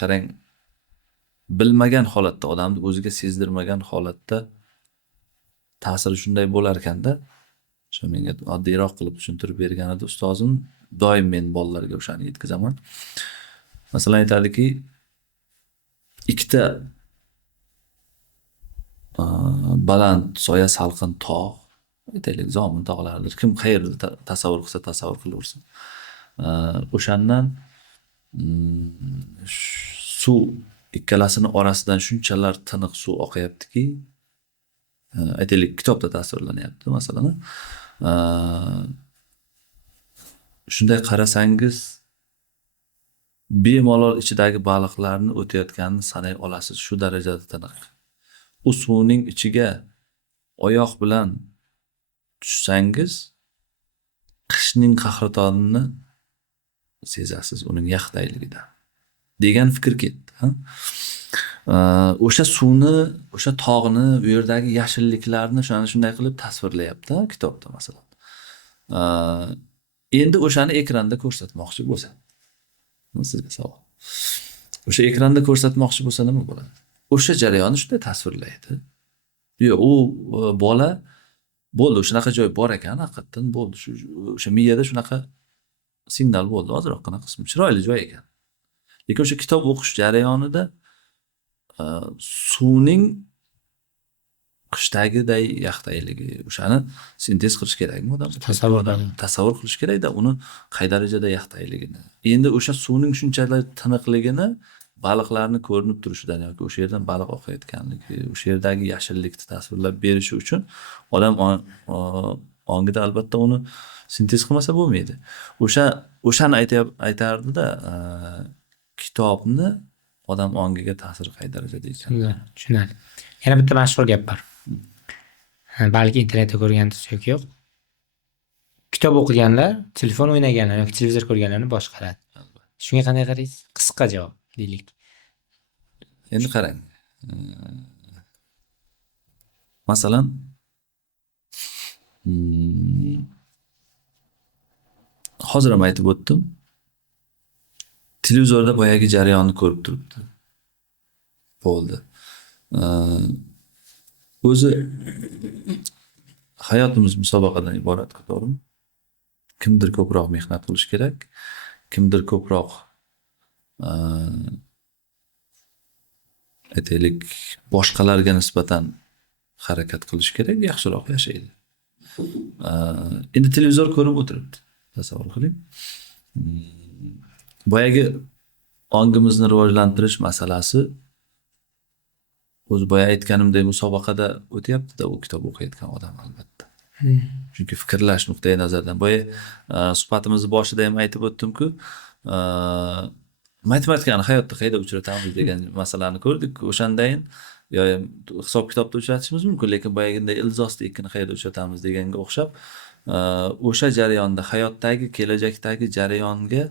qarang, bilmagan holatda, odamni o'ziga sezdirmagan holatda ta'siri shunday bo'lar ekanda, shu menga oddiyroq qilib tushuntirib berganida ustozim, doim men bolalarga o'shani yetkazaman. Masalan, aytadiki, ikkita baland soya salqin tog', aytaylik, Zomin tog'laridir. Kim qayerda tasavvur qilsa tasavvur qilaversin. O'shandan suv ikkalasini orasidan shunchalar tiniq suv oqyaptiki, aytaylik, kitobda tasvirlanyapti masalan. Shunday qarasangiz, bemalol ichidagi baliqlarni o'tayotganini sanay olasiz, shu darajada tiniq. U suvning ichiga oyoq bilan tushsangiz, qishning qahratonini sezasiz, uning yaxtayligidan degan fikr ketdi. O'sha suvni, o'sha tog'ni, u yerdagi yashilliklarni shunday qilib tasvirlayapti kitobda masalan. Endi o'shani ekranda ko'rsatmoqchi bo'lsa, sizga savol. O'sha ekranda ko'rsatmoqchi bo'lsa nima bo'ladi? O'sha jarayonni shunday tasvirlaydi. Yo'q, u bola bo'ldi, shunaqa joy bor ekan, haqiqatan bo'ldi. O'sha miyada shunaqa signal bo'ldi, ozroqgina qismi chiroyli joy ekan. Lekin o'sha kitob o'qish jarayonida suvning qishdagiday yaxtayligi, o'shani sintez qilish kerakmi odam? Tasavvur qilish kerak-da, uni qay darajada yaxtayligini. Endi o'sha suvning shunchalik tiniqligini baliqlarni ko'rinib turishidan yoki o'sha yerdan baliq oqayotganligi, o'sha yerdagi yashillikni tasvirlab berishi uchun odam ongida albatta uni sintez qilmasa bo'lmaydi. O'shani aytardi-da, kitobni odam ongiga ta'siri qay darajada ekan. Tushunadi. Yana bitta mashhur gap bor. Balki internetda ko'rgansiz yoki yo'q. Kitob o'qiganlar telefon o'ynaganlar yoki televizor ko'rganlarni boshqaradi. Shunga qanday qaraysiz? Qisqa javob deylik. Endi qarang. Masalan, hozir ham aytib o'tdim. Televizorda boyagi jarayonni ko'rib turibdi. Bo'ldi. O'zi hayotimiz musobaqadan iborat, to'g'rimi? Kimdir ko'proq mehnat qilish kerak, kimdir ko'proq aytaylik, boshqalarga nisbatan harakat qilish kerak, yaxshiroq yashaydi. Endi televizor ko'rib o'tiribdi. Tasavvur qiling. Boyagi ongimizni rivojlantirish masalasi o'zi boya aytganimdek musobaqada o'tyapti-da, u kitob o'qiyotgan odam albatta. Chunki fikrlash nuqtai nazaridan boya suhbatimizni boshida ham aytib o'tdim-ku, matematikani hayotda qayda uchratamiz degan masalani ko'rdik. O'shandayin hisob kitobda uchratishimiz mumkin, lekin boyaginday ilzosda ikkini qayda uchratamiz deganga o'xshab, o'sha jarayonda hayotdagi, kelajakdagi jarayonga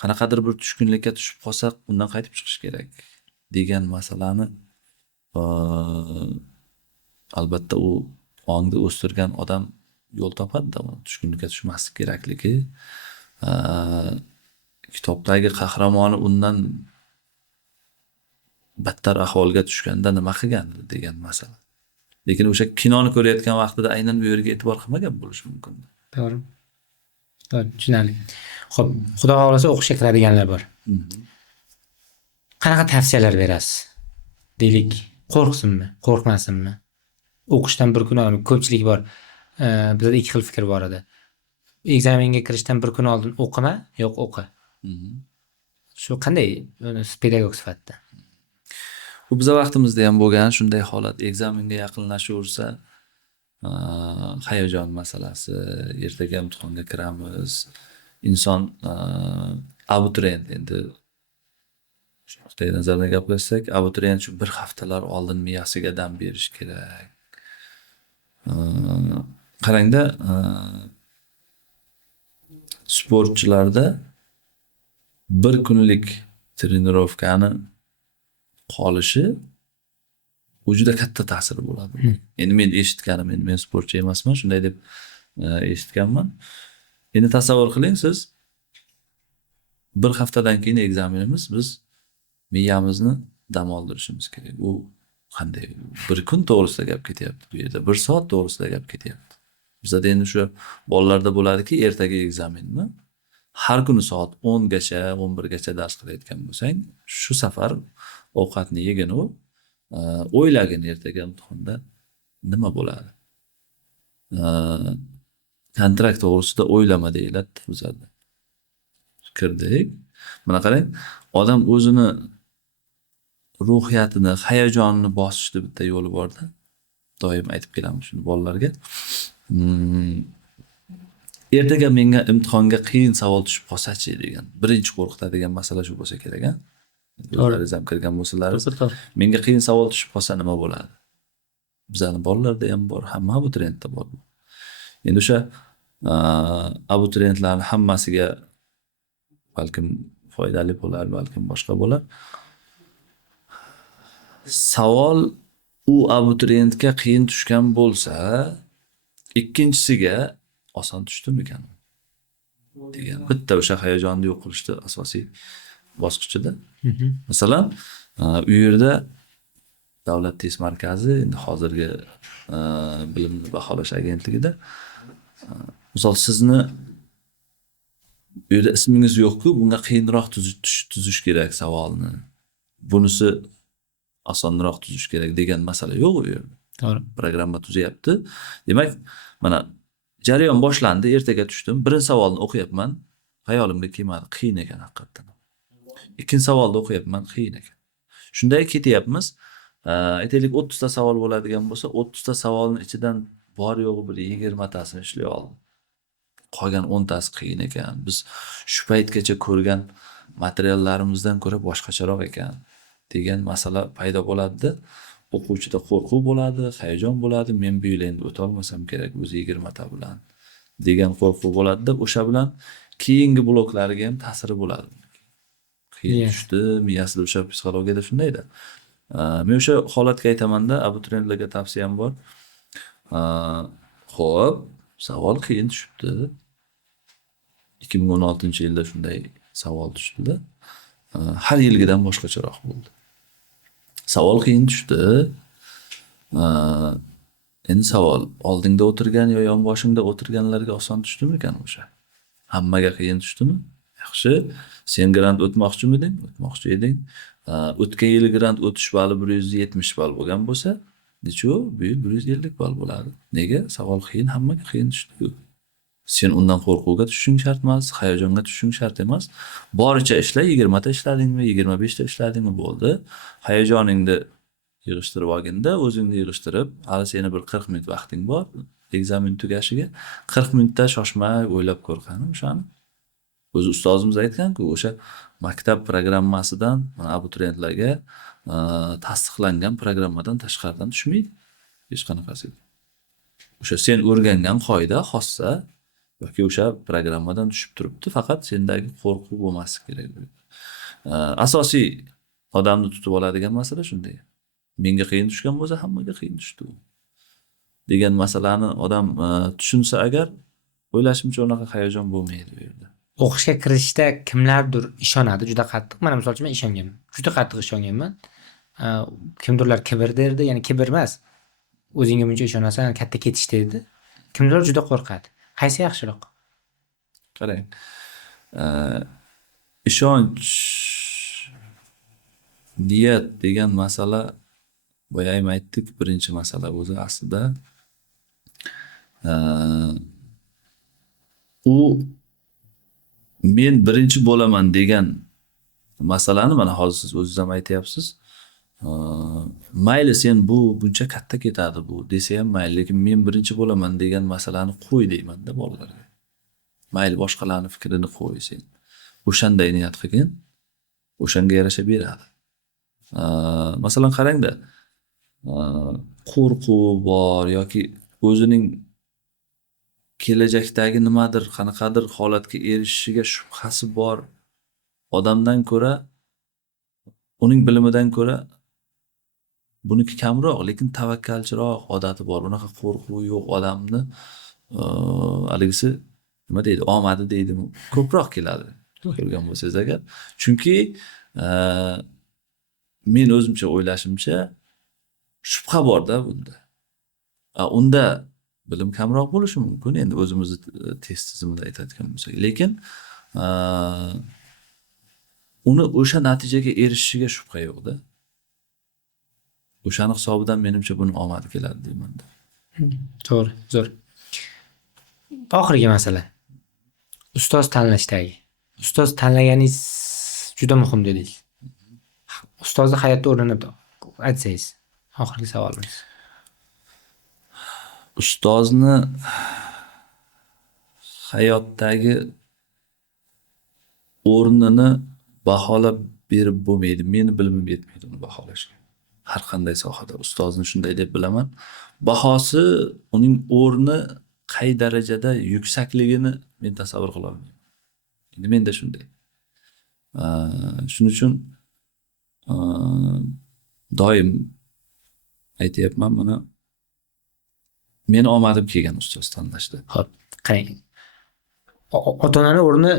qanaqadir bir tushkunlikka tushib qolsak, undan qaytib chiqish kerak degan masalani albatta u ongda o'stirgan odam yo'l topadida, tushkunlikka tushmaslik kerakligi, kitobdagi qahramoni undan battar ahvolga tushganda nima qilgan degan masala. Lekin o'sha kinoni ko'rayotgan vaqtida aynan bu yerga e'tibor qilmagan bo'lishi mumkin. To'g'ri. To'g'ri, tushunarli. Xo'p, xudo xohlasa o'qishga kiradiganlar bor. Qanaqa tavsiyalar berasiz? Deylik, qo'rqsinmi, qo'rqmasinmi? O'qishdan bir kun oldin ko'pchilik bor. Bizda ikki xil fikr bor edi. Ekzamenga kirishdan bir kun oldin o'qima, yo'q o'qi. Shu qanday pedagog sifatida? Bu biza vaqtimizda ham bo'lgan shunday holat. Ekzamenga yaqinlashaversa, hayajon masalasi, ertaga imtihonga kiramiz. Inson abituriyent endi nuqtai nazardan gaplashsak, abituriyent shu bir haftalar oldin miyasiga dam berish kerak. Qarangda, sportchilarda bir kunlik trenirovkani qolishi u juda katta ta'siri bo'ladi. Endi men eshitganim, men sportchi emasman, shunday deb eshitganman. Endi tasavvur qiling, siz bir haftadan keyin ekzamenimiz, biz miyamizni dam oldirishimiz kerak. U qanday? Bir kun to'g'risida gap ketyapti bu yerda, bir soat to'g'risida gap ketyapti. Bizda endi shu bolalarda bo'ladiki, ertaga ekzamenmi? Har kuni soat 10 gacha, 11 gacha dars qilayotgan bo'lsang, shu safar ovqatni yegin u, o'ylagin ertaga imtihonda nima bo'ladi. Kontrakt to'g'risida o'ylama deyiladi bizda. Kirdik. Mana qarang, odam o'zini ruhiyatini, hayajonini bosishni bitta yo'li bor-da. Doim aytib kelamiz shuni bolalarga. Ertaga menga imtihonga qiyin savol tushib qolsa-chi degan. Birinchi qo'rqitadigan masala shu bo'lsa kerak, ha? O'zlaringiz ham kirgan bo'lsalar, menga qiyin savol tushib qolsa nima bo'ladi? Bizning bolalarda ham bor, hamma abituriyentda bor. Endi o'sha abituriyentlarning hammasiga balkim foydali bo'lar, balkim boshqa bo'lar. Savol u abituriyentga qiyin tushgan bo'lsa, ikkinchisiga oson tushdimi ekan degan bitta o'sha hayajonni yo'q qilishda asosiy bosqichida. Masalan, u yerda Davlat test markazi, endi hozirgi bilimni baholash agentligida misol sizni u yerda ismingiz yo'q-ku, bunga qiyinroq tuzish kerak savolni. Bunisi osonroq tuzish kerak degan masala yo'q u yerda. To'g'ri. Programma tuzyapti. Demak, mana jarayon boshlandi, ertaga tushdim. Birinchi savolni o'qiyapman, xayolimga kelmadi, qiyin ekan haqiqatan. Ikkinchi savolni o'qiyapman, qiyin ekan. Shunday ketyapmiz. Aytaylik 30 ta savol bo'ladigan bo'lsa, 30 ta savolning ichidan bor yo'g'i bir 20 tasini ishlay oldim. Qolgan 10 tasi qiyin ekan. Biz shu paytgacha ko'rgan materiallarimizdan ko'ra boshqacharoq ekan degan masala paydo bo'ladi. O'quvchida qo'rquv bo'ladi, hayajon bo'ladi. Men bu yil endi o'ta olmasam kerak o'zi 20 ta bilan degan qo'rquv bo'ladi. O'sha bilan keyingi bloklariga ham ta'siri bo'ladi. Qiyin tushdi, miyasida o'sha psixologiyada shundayda. Men o'sha holatga aytaman-da, abituriyentlarga tavsiyam bor. Xo'p, savol qiyin tushibdi. 2016-yilda shunday savol tushdi. Har yilgidan boshqacharoq bo'ldi. Savol qiyin tushdi. Endi savol oldingda o'tirgan yo yonboshingda o'tirganlarga oson tushdimi ekan o'sha? Hammaga qiyin tushdimi? Yaxshi. Sen grant o'tmoqchimiding? O'tmoqchi eding. O'tgan yil grant o'tish bali 170 ball bo'lgan bo'lsa, necha? Bu yil 150 ball bo'ladi. Nega? Savol qiyin, hammaga qiyin tushdi. Sen undan qo'rquvga tushishing shart emas, hayajonga tushishing shart emas. Boricha ishla, 20 ta ishladingmi, 25 ta ishladingmi bo'ldi. Hayajoningni yig'ishtirib olginda, o'zingni yig'ishtirib, hali seni bir 40 minut vaqting bor ekzamen tugashiga. 40 minutda shoshmay o'ylab ko'r qani o'shani. O'zi ustozimiz aytgan-ku, o'sha maktab programmasidan mana abituriyentlarga tasdiqlangan programmadan tashqaridan tushmaydi. Hech qanaqasi. O'sha sen o'rgangan qoida xossa yoki o'sha programmadan tushib turibdi, faqat sendagi qo'rquv bo'lmasligi kerak. Asosiy odamni tutib oladigan masala shunday. Menga qiyin tushgan bo'lsa, hammaga qiyin tushdi u degan masalani odam tushunsa agar, o'ylashimcha unaqa hayajon bo'lmaydi bu yerda. O'qishga kirishda kimlardir ishonadi juda qattiq. Mana misol uchun men ishonganman. Juda qattiq ishonganman. Kimdirlar kibr derdi, ya'ni kibr emas. O'zingga buncha ishonasan, katta ketish derdi. Kimdirlar juda qo'rqadi. Qaysi yaxshiroq? Qarang, ishonch, niyat degan masala, boya ham aytdik, birinchi masala o'zi aslida u men birinchi bo'laman degan masalani mana hozir siz o'zingiz ham aytyapsiz. Mayli sen buncha katta ketadi bu desa ham mayli, lekin men birinchi bo'laman degan masalani qo'y deymanda bolalarga. Mayli boshqalarning fikrini qo'y sen. O'shanday niyat qilgin, o'shanga yarasha beradi. Masalan qarangda, qo'rquv bor yoki o'zining kelajakdagi nimadir, qanaqadir holatga erishishiga shubhasi bor odamdan ko'ra, uning bilimidan ko'ra buniki kamroq, lekin tavakkalchiroq odati bor. Unaqa qo'rquvi yo'q odamni haligisi nima deydi, omadi deydimi, ko'proq keladi. Ko'rgan bo'lsangiz agar. Chunki men o'zimcha o'ylashimcha shubha borda bunda. Unda bilim kamroq bo'lishi mumkin, endi o'zimizni test tizimida aytadigan bo'lsak, lekin uni o'sha natijaga erishishiga shubha yo'qda. O'shani hisobidan menimcha buni omadi keladi deymanda. To'g'ri, zo'r. Oxirgi masala. Ustoz tanlashdagi. Ustoz tanlaganingiz juda muhim dedingiz. Ustozni hayotda o'rnini aytsangiz. Oxirgi savolimiz. Ustozni hayotdagi o'rnini baholab berib bo'lmaydi. Meni bilimim yetmaydi uni baholashga. Har qanday sohada ustozni shunday deb bilaman. Bahosi, uning o'rni qay darajada yuksakligini men tasavvur qila olmayman. Endi menda shunday. Shuning uchun doim aytayapman buni. Meni omadim kelgan ustoz tanlashda. Xo'p, qarang. Ota-onani o'rni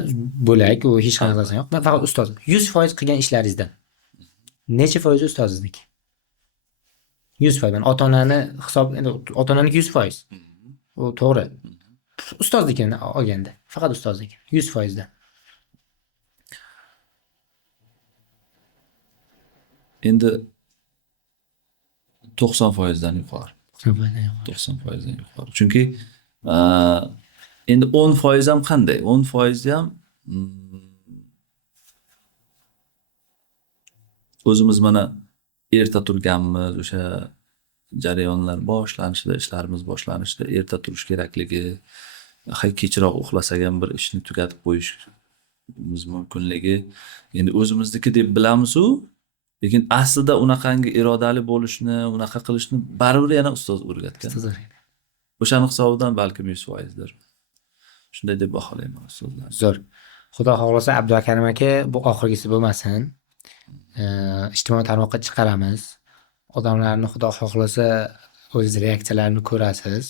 bo'lak, u hech qanaqa narsa yo'q. Men faqat ustoz. 100% qilgan ishlaringizdan necha foizi ustozingniki? 100%. Ota-onani hisob, endi ota-onaniki 100%. U to'g'ri. Ustoznikini olganda, faqat ustozniki 100% dan. Endi 90% dan yuqori. 90% dan yuqori. Chunki endi 10% ham qanday? 10% ham o'zimiz mana erta turganmiz, o'sha jarayonlar boshlanishida, ishlarimiz boshlanishida erta turish kerakligi, kechroq uxlasak ham bir ishni tugatib qo'yishimiz mumkinligi, endi o'zimizniki deb bilamiz-u, lekin aslida unaqangi irodali bo'lishni, unaqa qilishni baribir yana ustoz o'rgatgan. O'shani hisobidan balkim 100%dir. Shunday deb baholayman ustozlar. Zo'r. Xudo xohlasa Abdukarim aka bu oxirgisi bo'lmasin. Ijtimoiy tarmoqqa chiqaramiz. Odamlarni xudo xohlasa o'z reaksiyalarini ko'rasiz.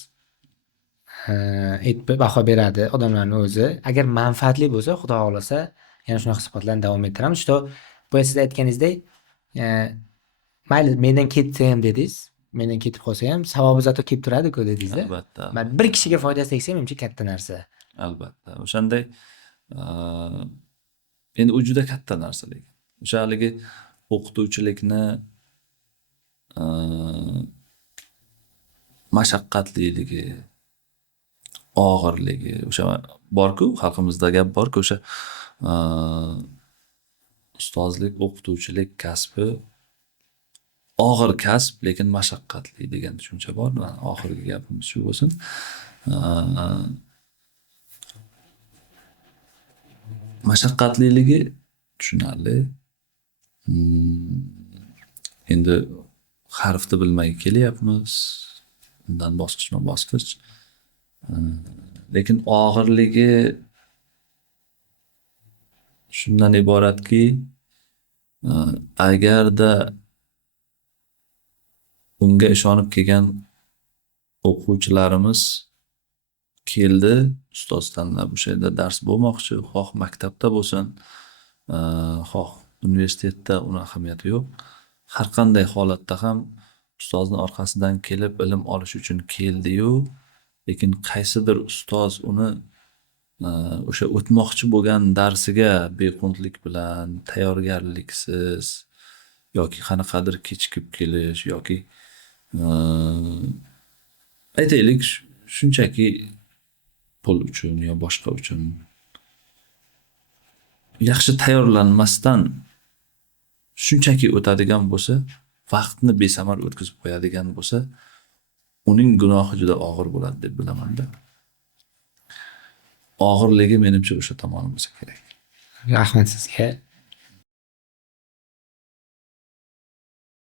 Baho beradi odamlarni o'zi. Agar manfaatli bo'lsa, xudo xohlasa yana shunaqa suhbatlarni davom ettiramiz. Bu siz aytganingizdek, mayli mendan ketsa ham dedingiz, mendan ketib qolsa ham savobi zato kelib turadi-ku dedingiz-da. Albatta. Bir kishiga foydasi tegsa menimcha katta narsa. Albatta. O'shanday endi u juda katta narsa lekin. O'sha haligi o'qituvchilikni mashaqqatliligi, og'irligi, o'sha bor-ku, xalqimizda gap bor-ku, o'sha ustozlik, o'qituvchilik kasbi og'ir kasb, lekin mashaqqatli degan tushuncha bor. Oxirgi gapimiz shu bo'lsin. Mashaqqatliligi tushunarli. Endi harfni bilmay kelyapmiz. Undan bosqichma-bosqich Lekin og'irligi shundan iboratki, agarda unga ishonib kelgan o'quvchilarimiz keldi, ustoz tanlab o'sha yerda dars bo'lmoqchi, xoh maktabda bo'lsin, xoh universitetda, uni ahamiyati yo'q. Har qanday holatda ham ustozni orqasidan kelib ilm olish uchun keldi-yu, lekin qaysidir ustoz uni o'sha o'tmoqchi bo'lgan darsiga bequntlik bilan, tayyorgarliksiz yoki qanaqadir kechikib kelish yoki aytaylik shunchaki pul uchun yo boshqa uchun yaxshi tayyorlanmasdan shunchaki o'tadigan bo'lsa, vaqtni besamar o'tkazib qo'yadigan bo'lsa, uning gunohi juda og'ir bo'ladi deb bilamanda. Og'irligi menimcha o'sha tomoni bo'lsa kerak. Rahmat sizga.